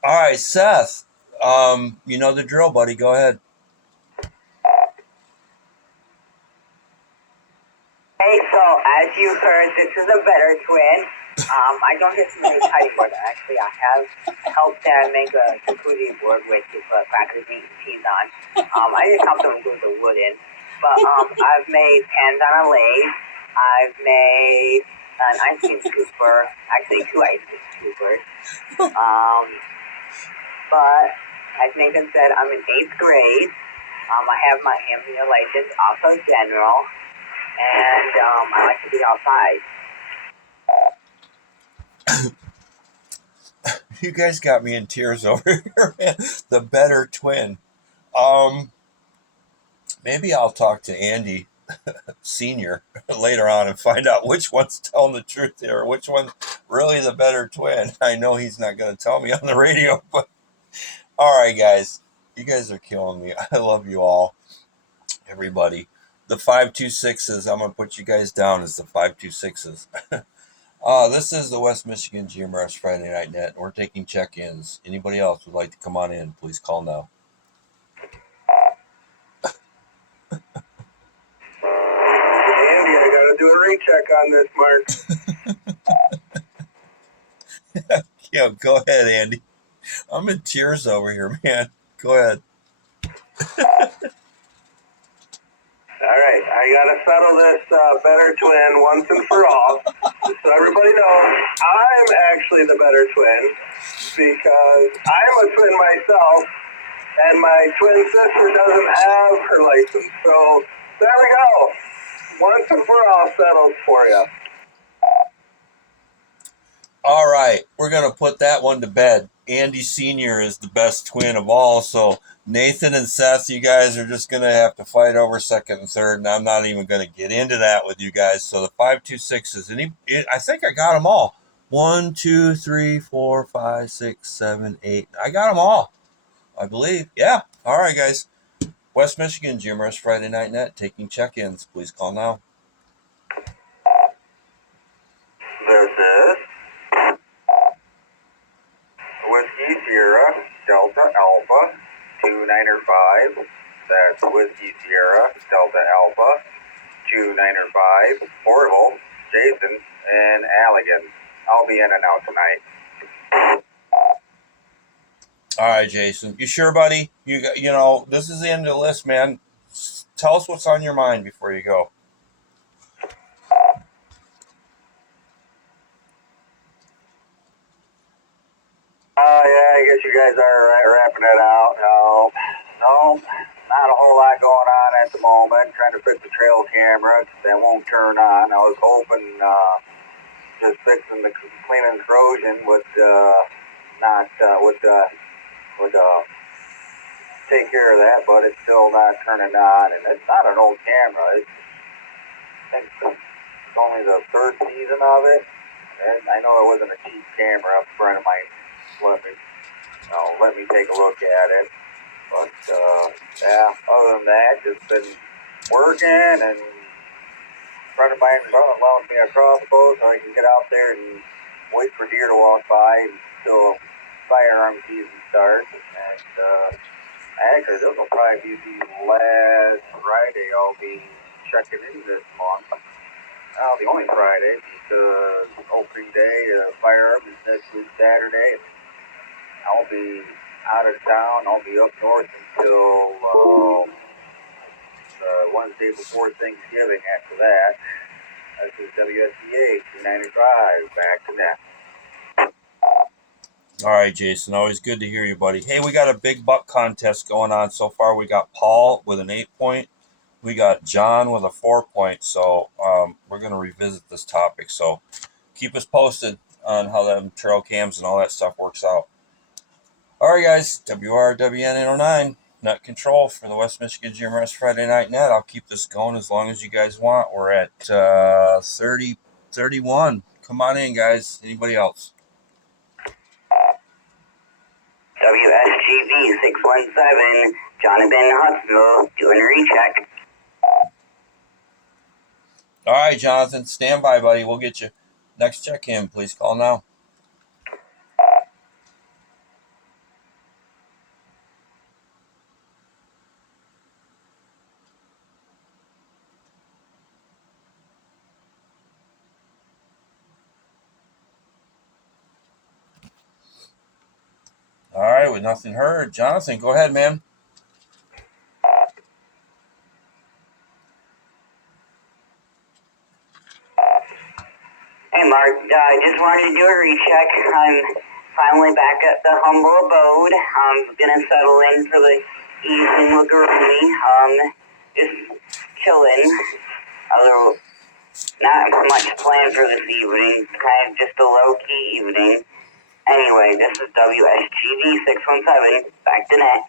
All right, Seth. You know the drill, buddy. Go ahead. Hey, so as you heard, this is a better twin. I don't get too many cutting boards. Actually, I have helped Dad make a charcuterie board with you put crackers, meat, and cheese on. I didn't help them glue the wood in, but I've made pens on a lathe. I've made an ice cream scooper, actually 2 ice cream scoopers. But as Nathan said, I'm in 8th grade. I have my ambient license, also general, and I like to be outside. You guys got me in tears over here, man. The better twin. Maybe I'll talk to Andy Senior later on and find out which one's telling the truth here, which one's really the better twin. I know he's not going to tell me on the radio, but all right, guys, you guys are killing me. I love you all, everybody. The 526s, I'm going to put you guys down as the 526s. This is the West Michigan GMRS Friday Night Net. We're taking check-ins. Anybody else would like to come on in, please call now. Andy, I gotta do a recheck on this, Mark. Yeah, go ahead, Andy. I'm in tears over here, man. Go ahead. All right, I gotta settle this better twin once and for all. So everybody knows, I'm actually the better twin because I'm a twin myself, and my twin sister doesn't have her license. So there we go. Once and for all settled for you. All right, we're going to put that one to bed. Andy Sr. is the best twin of all, so Nathan and Seth, you guys are just going to have to fight over second and third, and I'm not even going to get into that with you guys. So the 526s, I think I got them all. 1, 2, 3, 4, 5, 6, 7, 8. I got them all, I believe. Yeah. All right, guys. West Michigan GMRS Friday Night Net, taking check-ins. Please call now. This is Whiskey Sierra Delta Alpha 295. That's Whiskey Sierra Delta Alpha 295. Fort Hope, Jason, and Allegan. I'll be in and out tonight. All right, Jason. You sure, buddy? You know, this is the end of the list, man. Tell us what's on your mind before you go. Yeah, I guess you guys are wrapping it out. No, not a whole lot going on at the moment. Trying to fix the trail camera that won't turn on. I was hoping just fixing the cleaning the corrosion would take care of that, but it's still not turning on. And it's not an old camera. I think it's only the 3rd season of it. And I know it wasn't a cheap camera. A friend of mine let me take a look at it. But yeah, other than that, just been working and friend of mine allowing me a crossbow so I can get out there and wait for deer to walk by until firearm season starts. And actually, this will probably be the last Friday I'll be checking in this month. The only Friday, because opening day, firearm is next week Saturday. I'll be out of town. I'll be up north until the Wednesday before Thanksgiving. After that, this is WSCA 295. Back to that. All right, Jason. Always good to hear you, buddy. Hey, we got a big buck contest going on so far. We got Paul with an 8-point. We got John with a 4-point. So we're going to revisit this topic. So keep us posted on how them trail cams and all that stuff works out. All right, guys. WRWN 809. Net control for the West Michigan GMRS Friday Night Net. I'll keep this going as long as you guys want. We're at 31. Come on in, guys. Anybody else? WSGV 617, Jonathan Huntsville, doing a recheck. All right, Jonathan. Stand by, buddy. We'll get you. Next check-in, please call now. All right, with nothing heard. Jonathan, go ahead, man. Hey, Mark. Just wanted to do a recheck. I'm finally back at the humble abode. I'm gonna settle in for the evening with Rooney. Just chilling. Although not much planned for this evening. Kind of just a low-key evening. Anyway, this is WSGV 617. Back to net.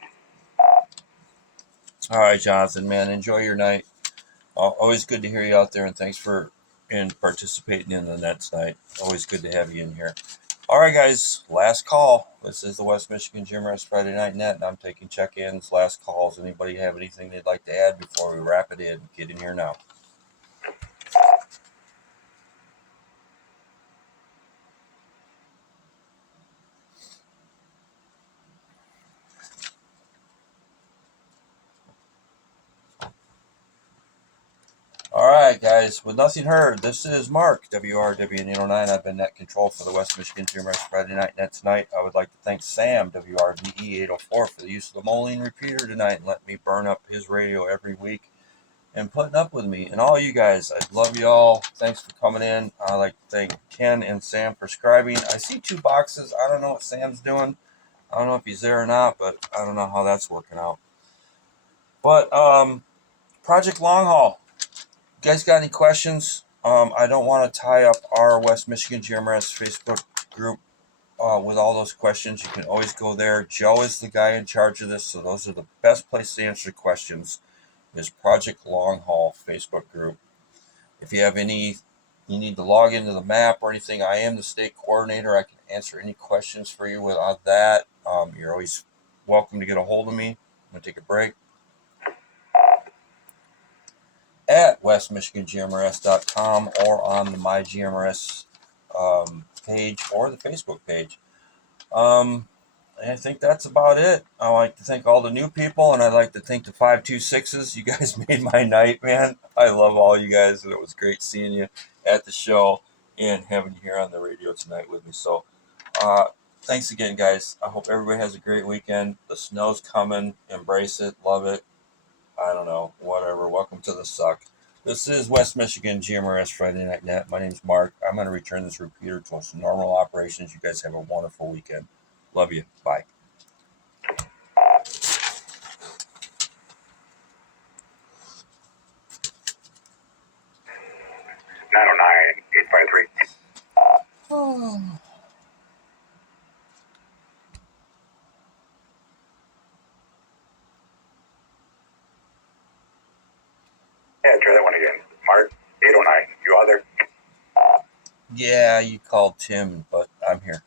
All right, Jonathan, man. Enjoy your night. Always good to hear you out there, and thanks for participating in the net tonight. Always good to have you in here. All right, guys. Last call. This is the West Michigan GMRS Friday Night Net, and I'm taking check-ins, last calls. Anybody have anything they'd like to add before we wrap it in? Get in here now. All right, guys. With nothing heard, this is Mark, WRWN 809. I've been net control for the West Michigan GMRS Friday Night Net tonight. I would like to thank Sam, WRVE 804, for the use of the Moline repeater tonight and letting me burn up his radio every week and putting up with me. And all you guys, I love you all. Thanks for coming in. I'd like to thank Ken and Sam for scribing. I see 2 boxes. I don't know what Sam's doing. I don't know if he's there or not, but I don't know how that's working out. But Project Long Haul. You guys got any questions? I don't want to tie up our West Michigan GMRS Facebook group with all those questions. You can always go there. Joe is the guy in charge of this, so those are the best place to answer questions, is Project Long Haul Facebook group. If you have any, you need to log into the map or anything, I am the state coordinator. I can answer any questions for you without that. You're always welcome to get a hold of me. I'm going to take a break. At westmichigangmrs.com or on the MyGMRS page or the Facebook page. I think that's about it. I like to thank all the new people, and I'd like to thank the 526s. You guys made my night, man. I love all you guys, and it was great seeing you at the show and having you here on the radio tonight with me. So thanks again, guys. I hope everybody has a great weekend. The snow's coming. Embrace it. Love it. I don't know, whatever. Welcome to the suck. This is West Michigan GMRS Friday Night Net. My name's Mark. I'm going to return this repeater to some normal operations. You guys have a wonderful weekend. Love you. Bye. 909-853. Yeah, try that one again. Mark, 809. You out there? Yeah, you called Tim, but I'm here.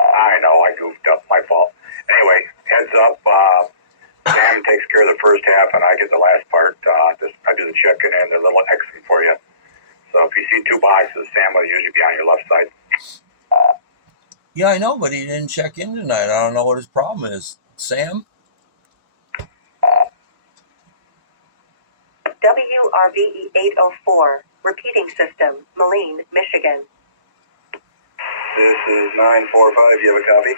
I know, I goofed up. My fault. Anyway, heads up. Sam takes care of the first half, and I get the last part. I do the checking and the little exit for you. So if you see two boxes, Sam will usually be on your left side. Yeah, I know, but he didn't check in tonight. I don't know what his problem is. Sam? WRVE 804, repeating system, Moline, Michigan. This is 945. You have a copy?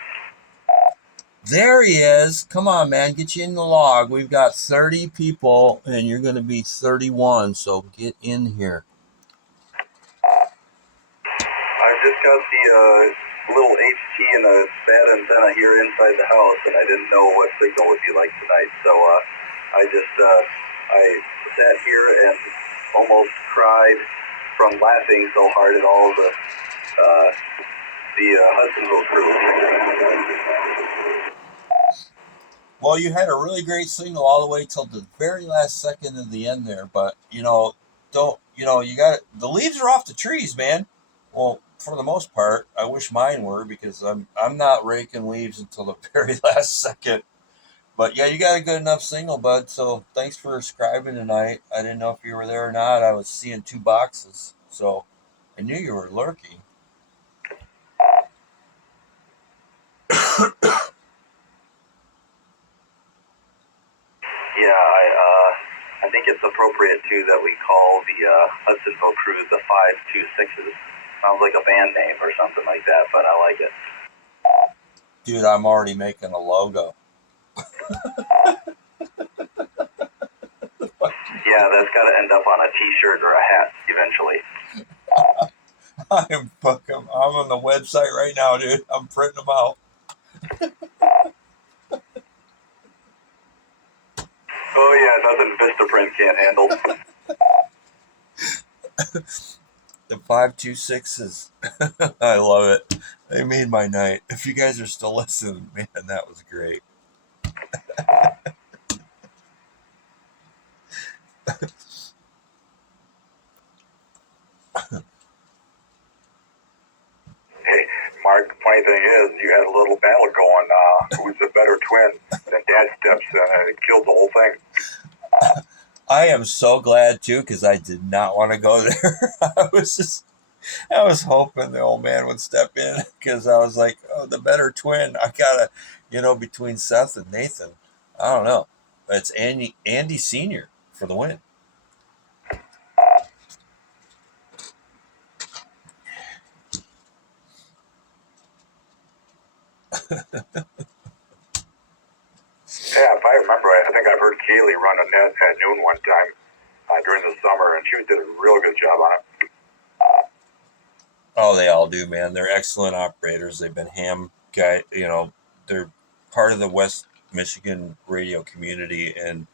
There he is. Come on, man. Get you in the log. We've got 30 people, and you're going to be 31, so get in here. I just got the little HT and a bad antenna here inside the house, and I didn't know what signal would be like tonight. So I sat here and almost cried from laughing so hard at all the Hudsonville crew. Well, you had a really great signal all the way till the very last second of the end there, but you got the leaves are off the trees, man. Well, for the most part, I wish mine were, because I'm not raking leaves until the very last second. But yeah, you got a good enough signal, bud. So thanks for scribing tonight. I didn't know if you were there or not. I was seeing two boxes, so I knew you were lurking. Yeah, I think it's appropriate too that we call the Hudsonville crew the 526s. Sounds like a band name or something like that, but I like it. Dude, I'm already making a logo. Yeah, that's got to end up on a T-shirt or a hat eventually. I'm on the website right now, dude. I'm printing them out. Oh yeah, nothing Vistaprint can't handle. The 526s. I love it. They made my night. If you guys are still listening, man, that was great. Hey, Mark, funny thing is, you had a little battle going, who's the better twin, and Dad steps in and it killed the whole thing. I am so glad too, because I did not want to go there. I was hoping the old man would step in, because I was like, oh, the better twin. I gotta, between Seth and Nathan, I don't know. But it's Andy Sr. for the win. Yeah, if I remember, I think I've heard Kaylee run a net at noon one time during the summer, and she did a real good job on it. Oh, they all do, man. They're excellent operators. They've been they're part of the West Michigan radio community, and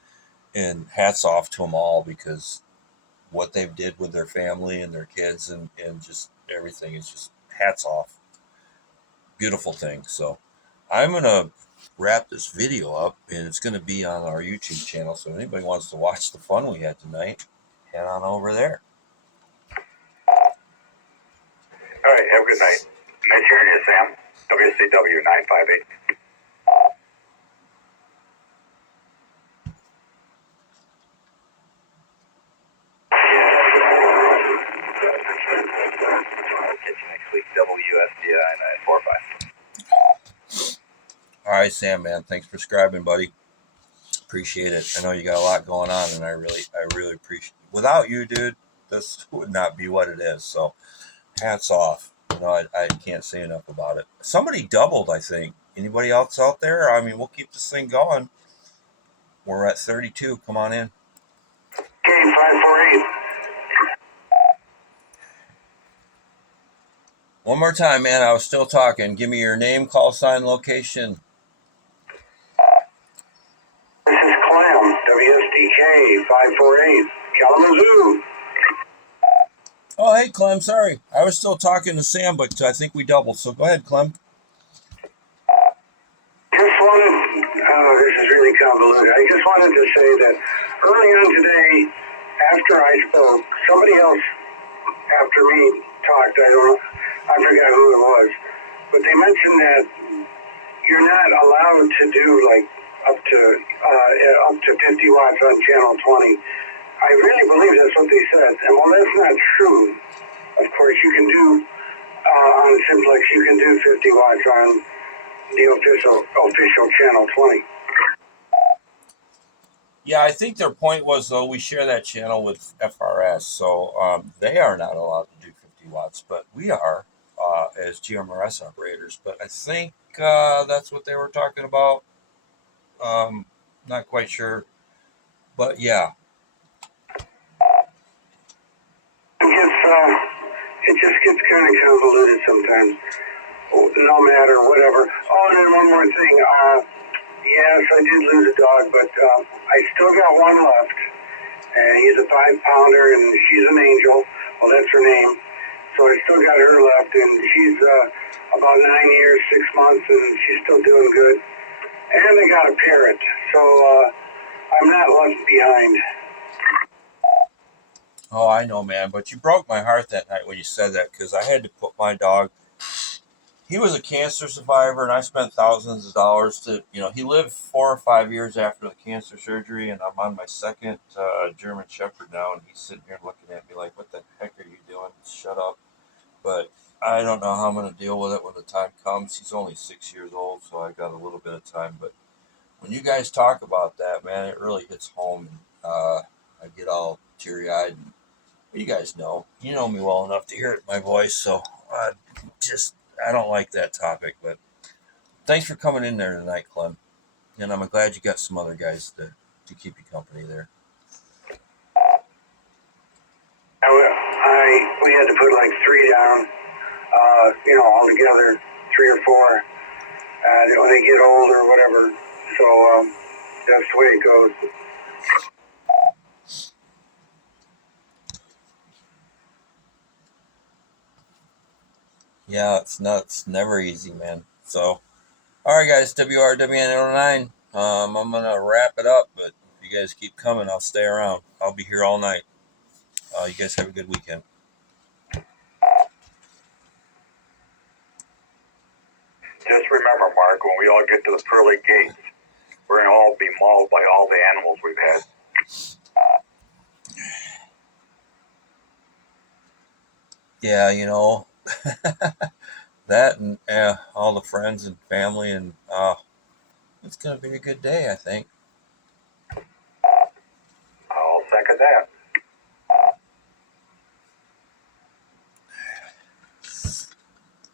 hats off to them all, because what they've did with their family and their kids and just everything is just hats off. Beautiful thing. So I'm going to wrap this video up, and it's going to be on our YouTube channel. So if anybody wants to watch the fun we had tonight, head on over there. All right, have a good night. Nice hearing you, Sam. WCW 958. Catch you next week, WSDI 945. All right, Sam, man. Thanks for subscribing, buddy. Appreciate it. I know you got a lot going on, and I really appreciate it. Without you, dude, this would not be what it is. So hats off. I can't say enough about it. Somebody doubled, I think. Anybody else out there? I mean, we'll keep this thing going. We're at 32. Come on in. K548. One more time, man. I was still talking. Give me your name, call sign, location. This is Clem, WSDK 548, Kalamazoo. Oh, hey, Clem. Sorry. I was still talking to Sam, but I think we doubled. So go ahead, Clem. Just wanted, this is really convoluted. I just wanted to say that early on today, after I spoke, somebody else after me talked. I forgot who it was, but they mentioned that you're not allowed to do like up to 50 watts on channel 20. I really believe that's what they said. And while that's not true, of course, you can do on Simplex, you can do 50 watts on the official channel 20. Yeah, I think their point was, though, we share that channel with FRS, so they are not allowed to do 50 watts, but we are as GMRS operators. But I think that's what they were talking about. Not quite sure, but yeah. It just gets kind of convoluted sometimes, no matter whatever. Oh, and then one more thing. Yes, I did lose a dog, but I still got one left. And he's a 5-pounder, and she's an angel. Well, that's her name. So I still got her left, and she's about 9 years, 6 months, and she's still doing good. And I got a parrot, so I'm not left behind. Oh, I know, man, but you broke my heart that night when you said that, because I had to put my dog. He was a cancer survivor, and I spent thousands of dollars to, he lived 4 or 5 years after the cancer surgery, and I'm on my second German Shepherd now, and he's sitting here looking at me like, what the heck are you doing? Shut up. But I don't know how I'm going to deal with it when the time comes. He's only 6 years old, so I got a little bit of time. But when you guys talk about that, man, it really hits home, and I get all teary-eyed. And you guys know. You know me well enough to hear it in my voice, so I don't like that topic, but thanks for coming in there tonight, Clem. And I'm glad you got some other guys to keep you company there. We had to put like 3 down, all together, 3 or 4. When they get old or whatever. So that's the way it goes. Yeah, it's nuts. Never easy, man. So, all right, guys, WRWN09. I'm going to wrap it up, but if you guys keep coming, I'll stay around. I'll be here all night. You guys have a good weekend. Just remember, Mark, when we all get to the pearly gates, we're going to all be mauled by all the animals we've had. Yeah, that and all the friends and family, and it's going to be a good day, I think. I'll second that.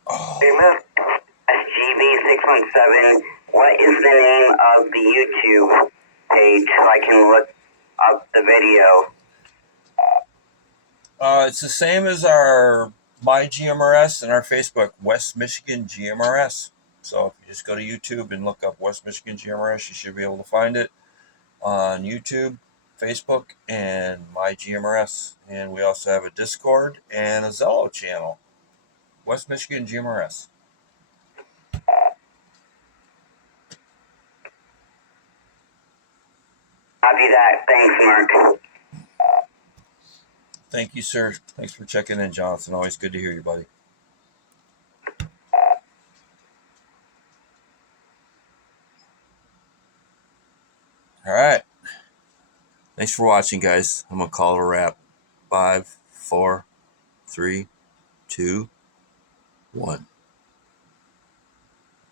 Oh. Amen. SGV617, what is the name of the YouTube page so I can look up the video? It's the same as our My GMRS and our Facebook, West Michigan GMRS. So if you just go to YouTube and look up West Michigan GMRS, you should be able to find it on YouTube, Facebook, and My GMRS. And we also have a Discord and a Zello channel, West Michigan GMRS. Copy that. Thanks, Mark. Thank you, sir. Thanks for checking in, Jonathan. Always good to hear you, buddy. All right. Thanks for watching, guys. I'm going to call it a wrap. 5, 4, 3, 2, 1.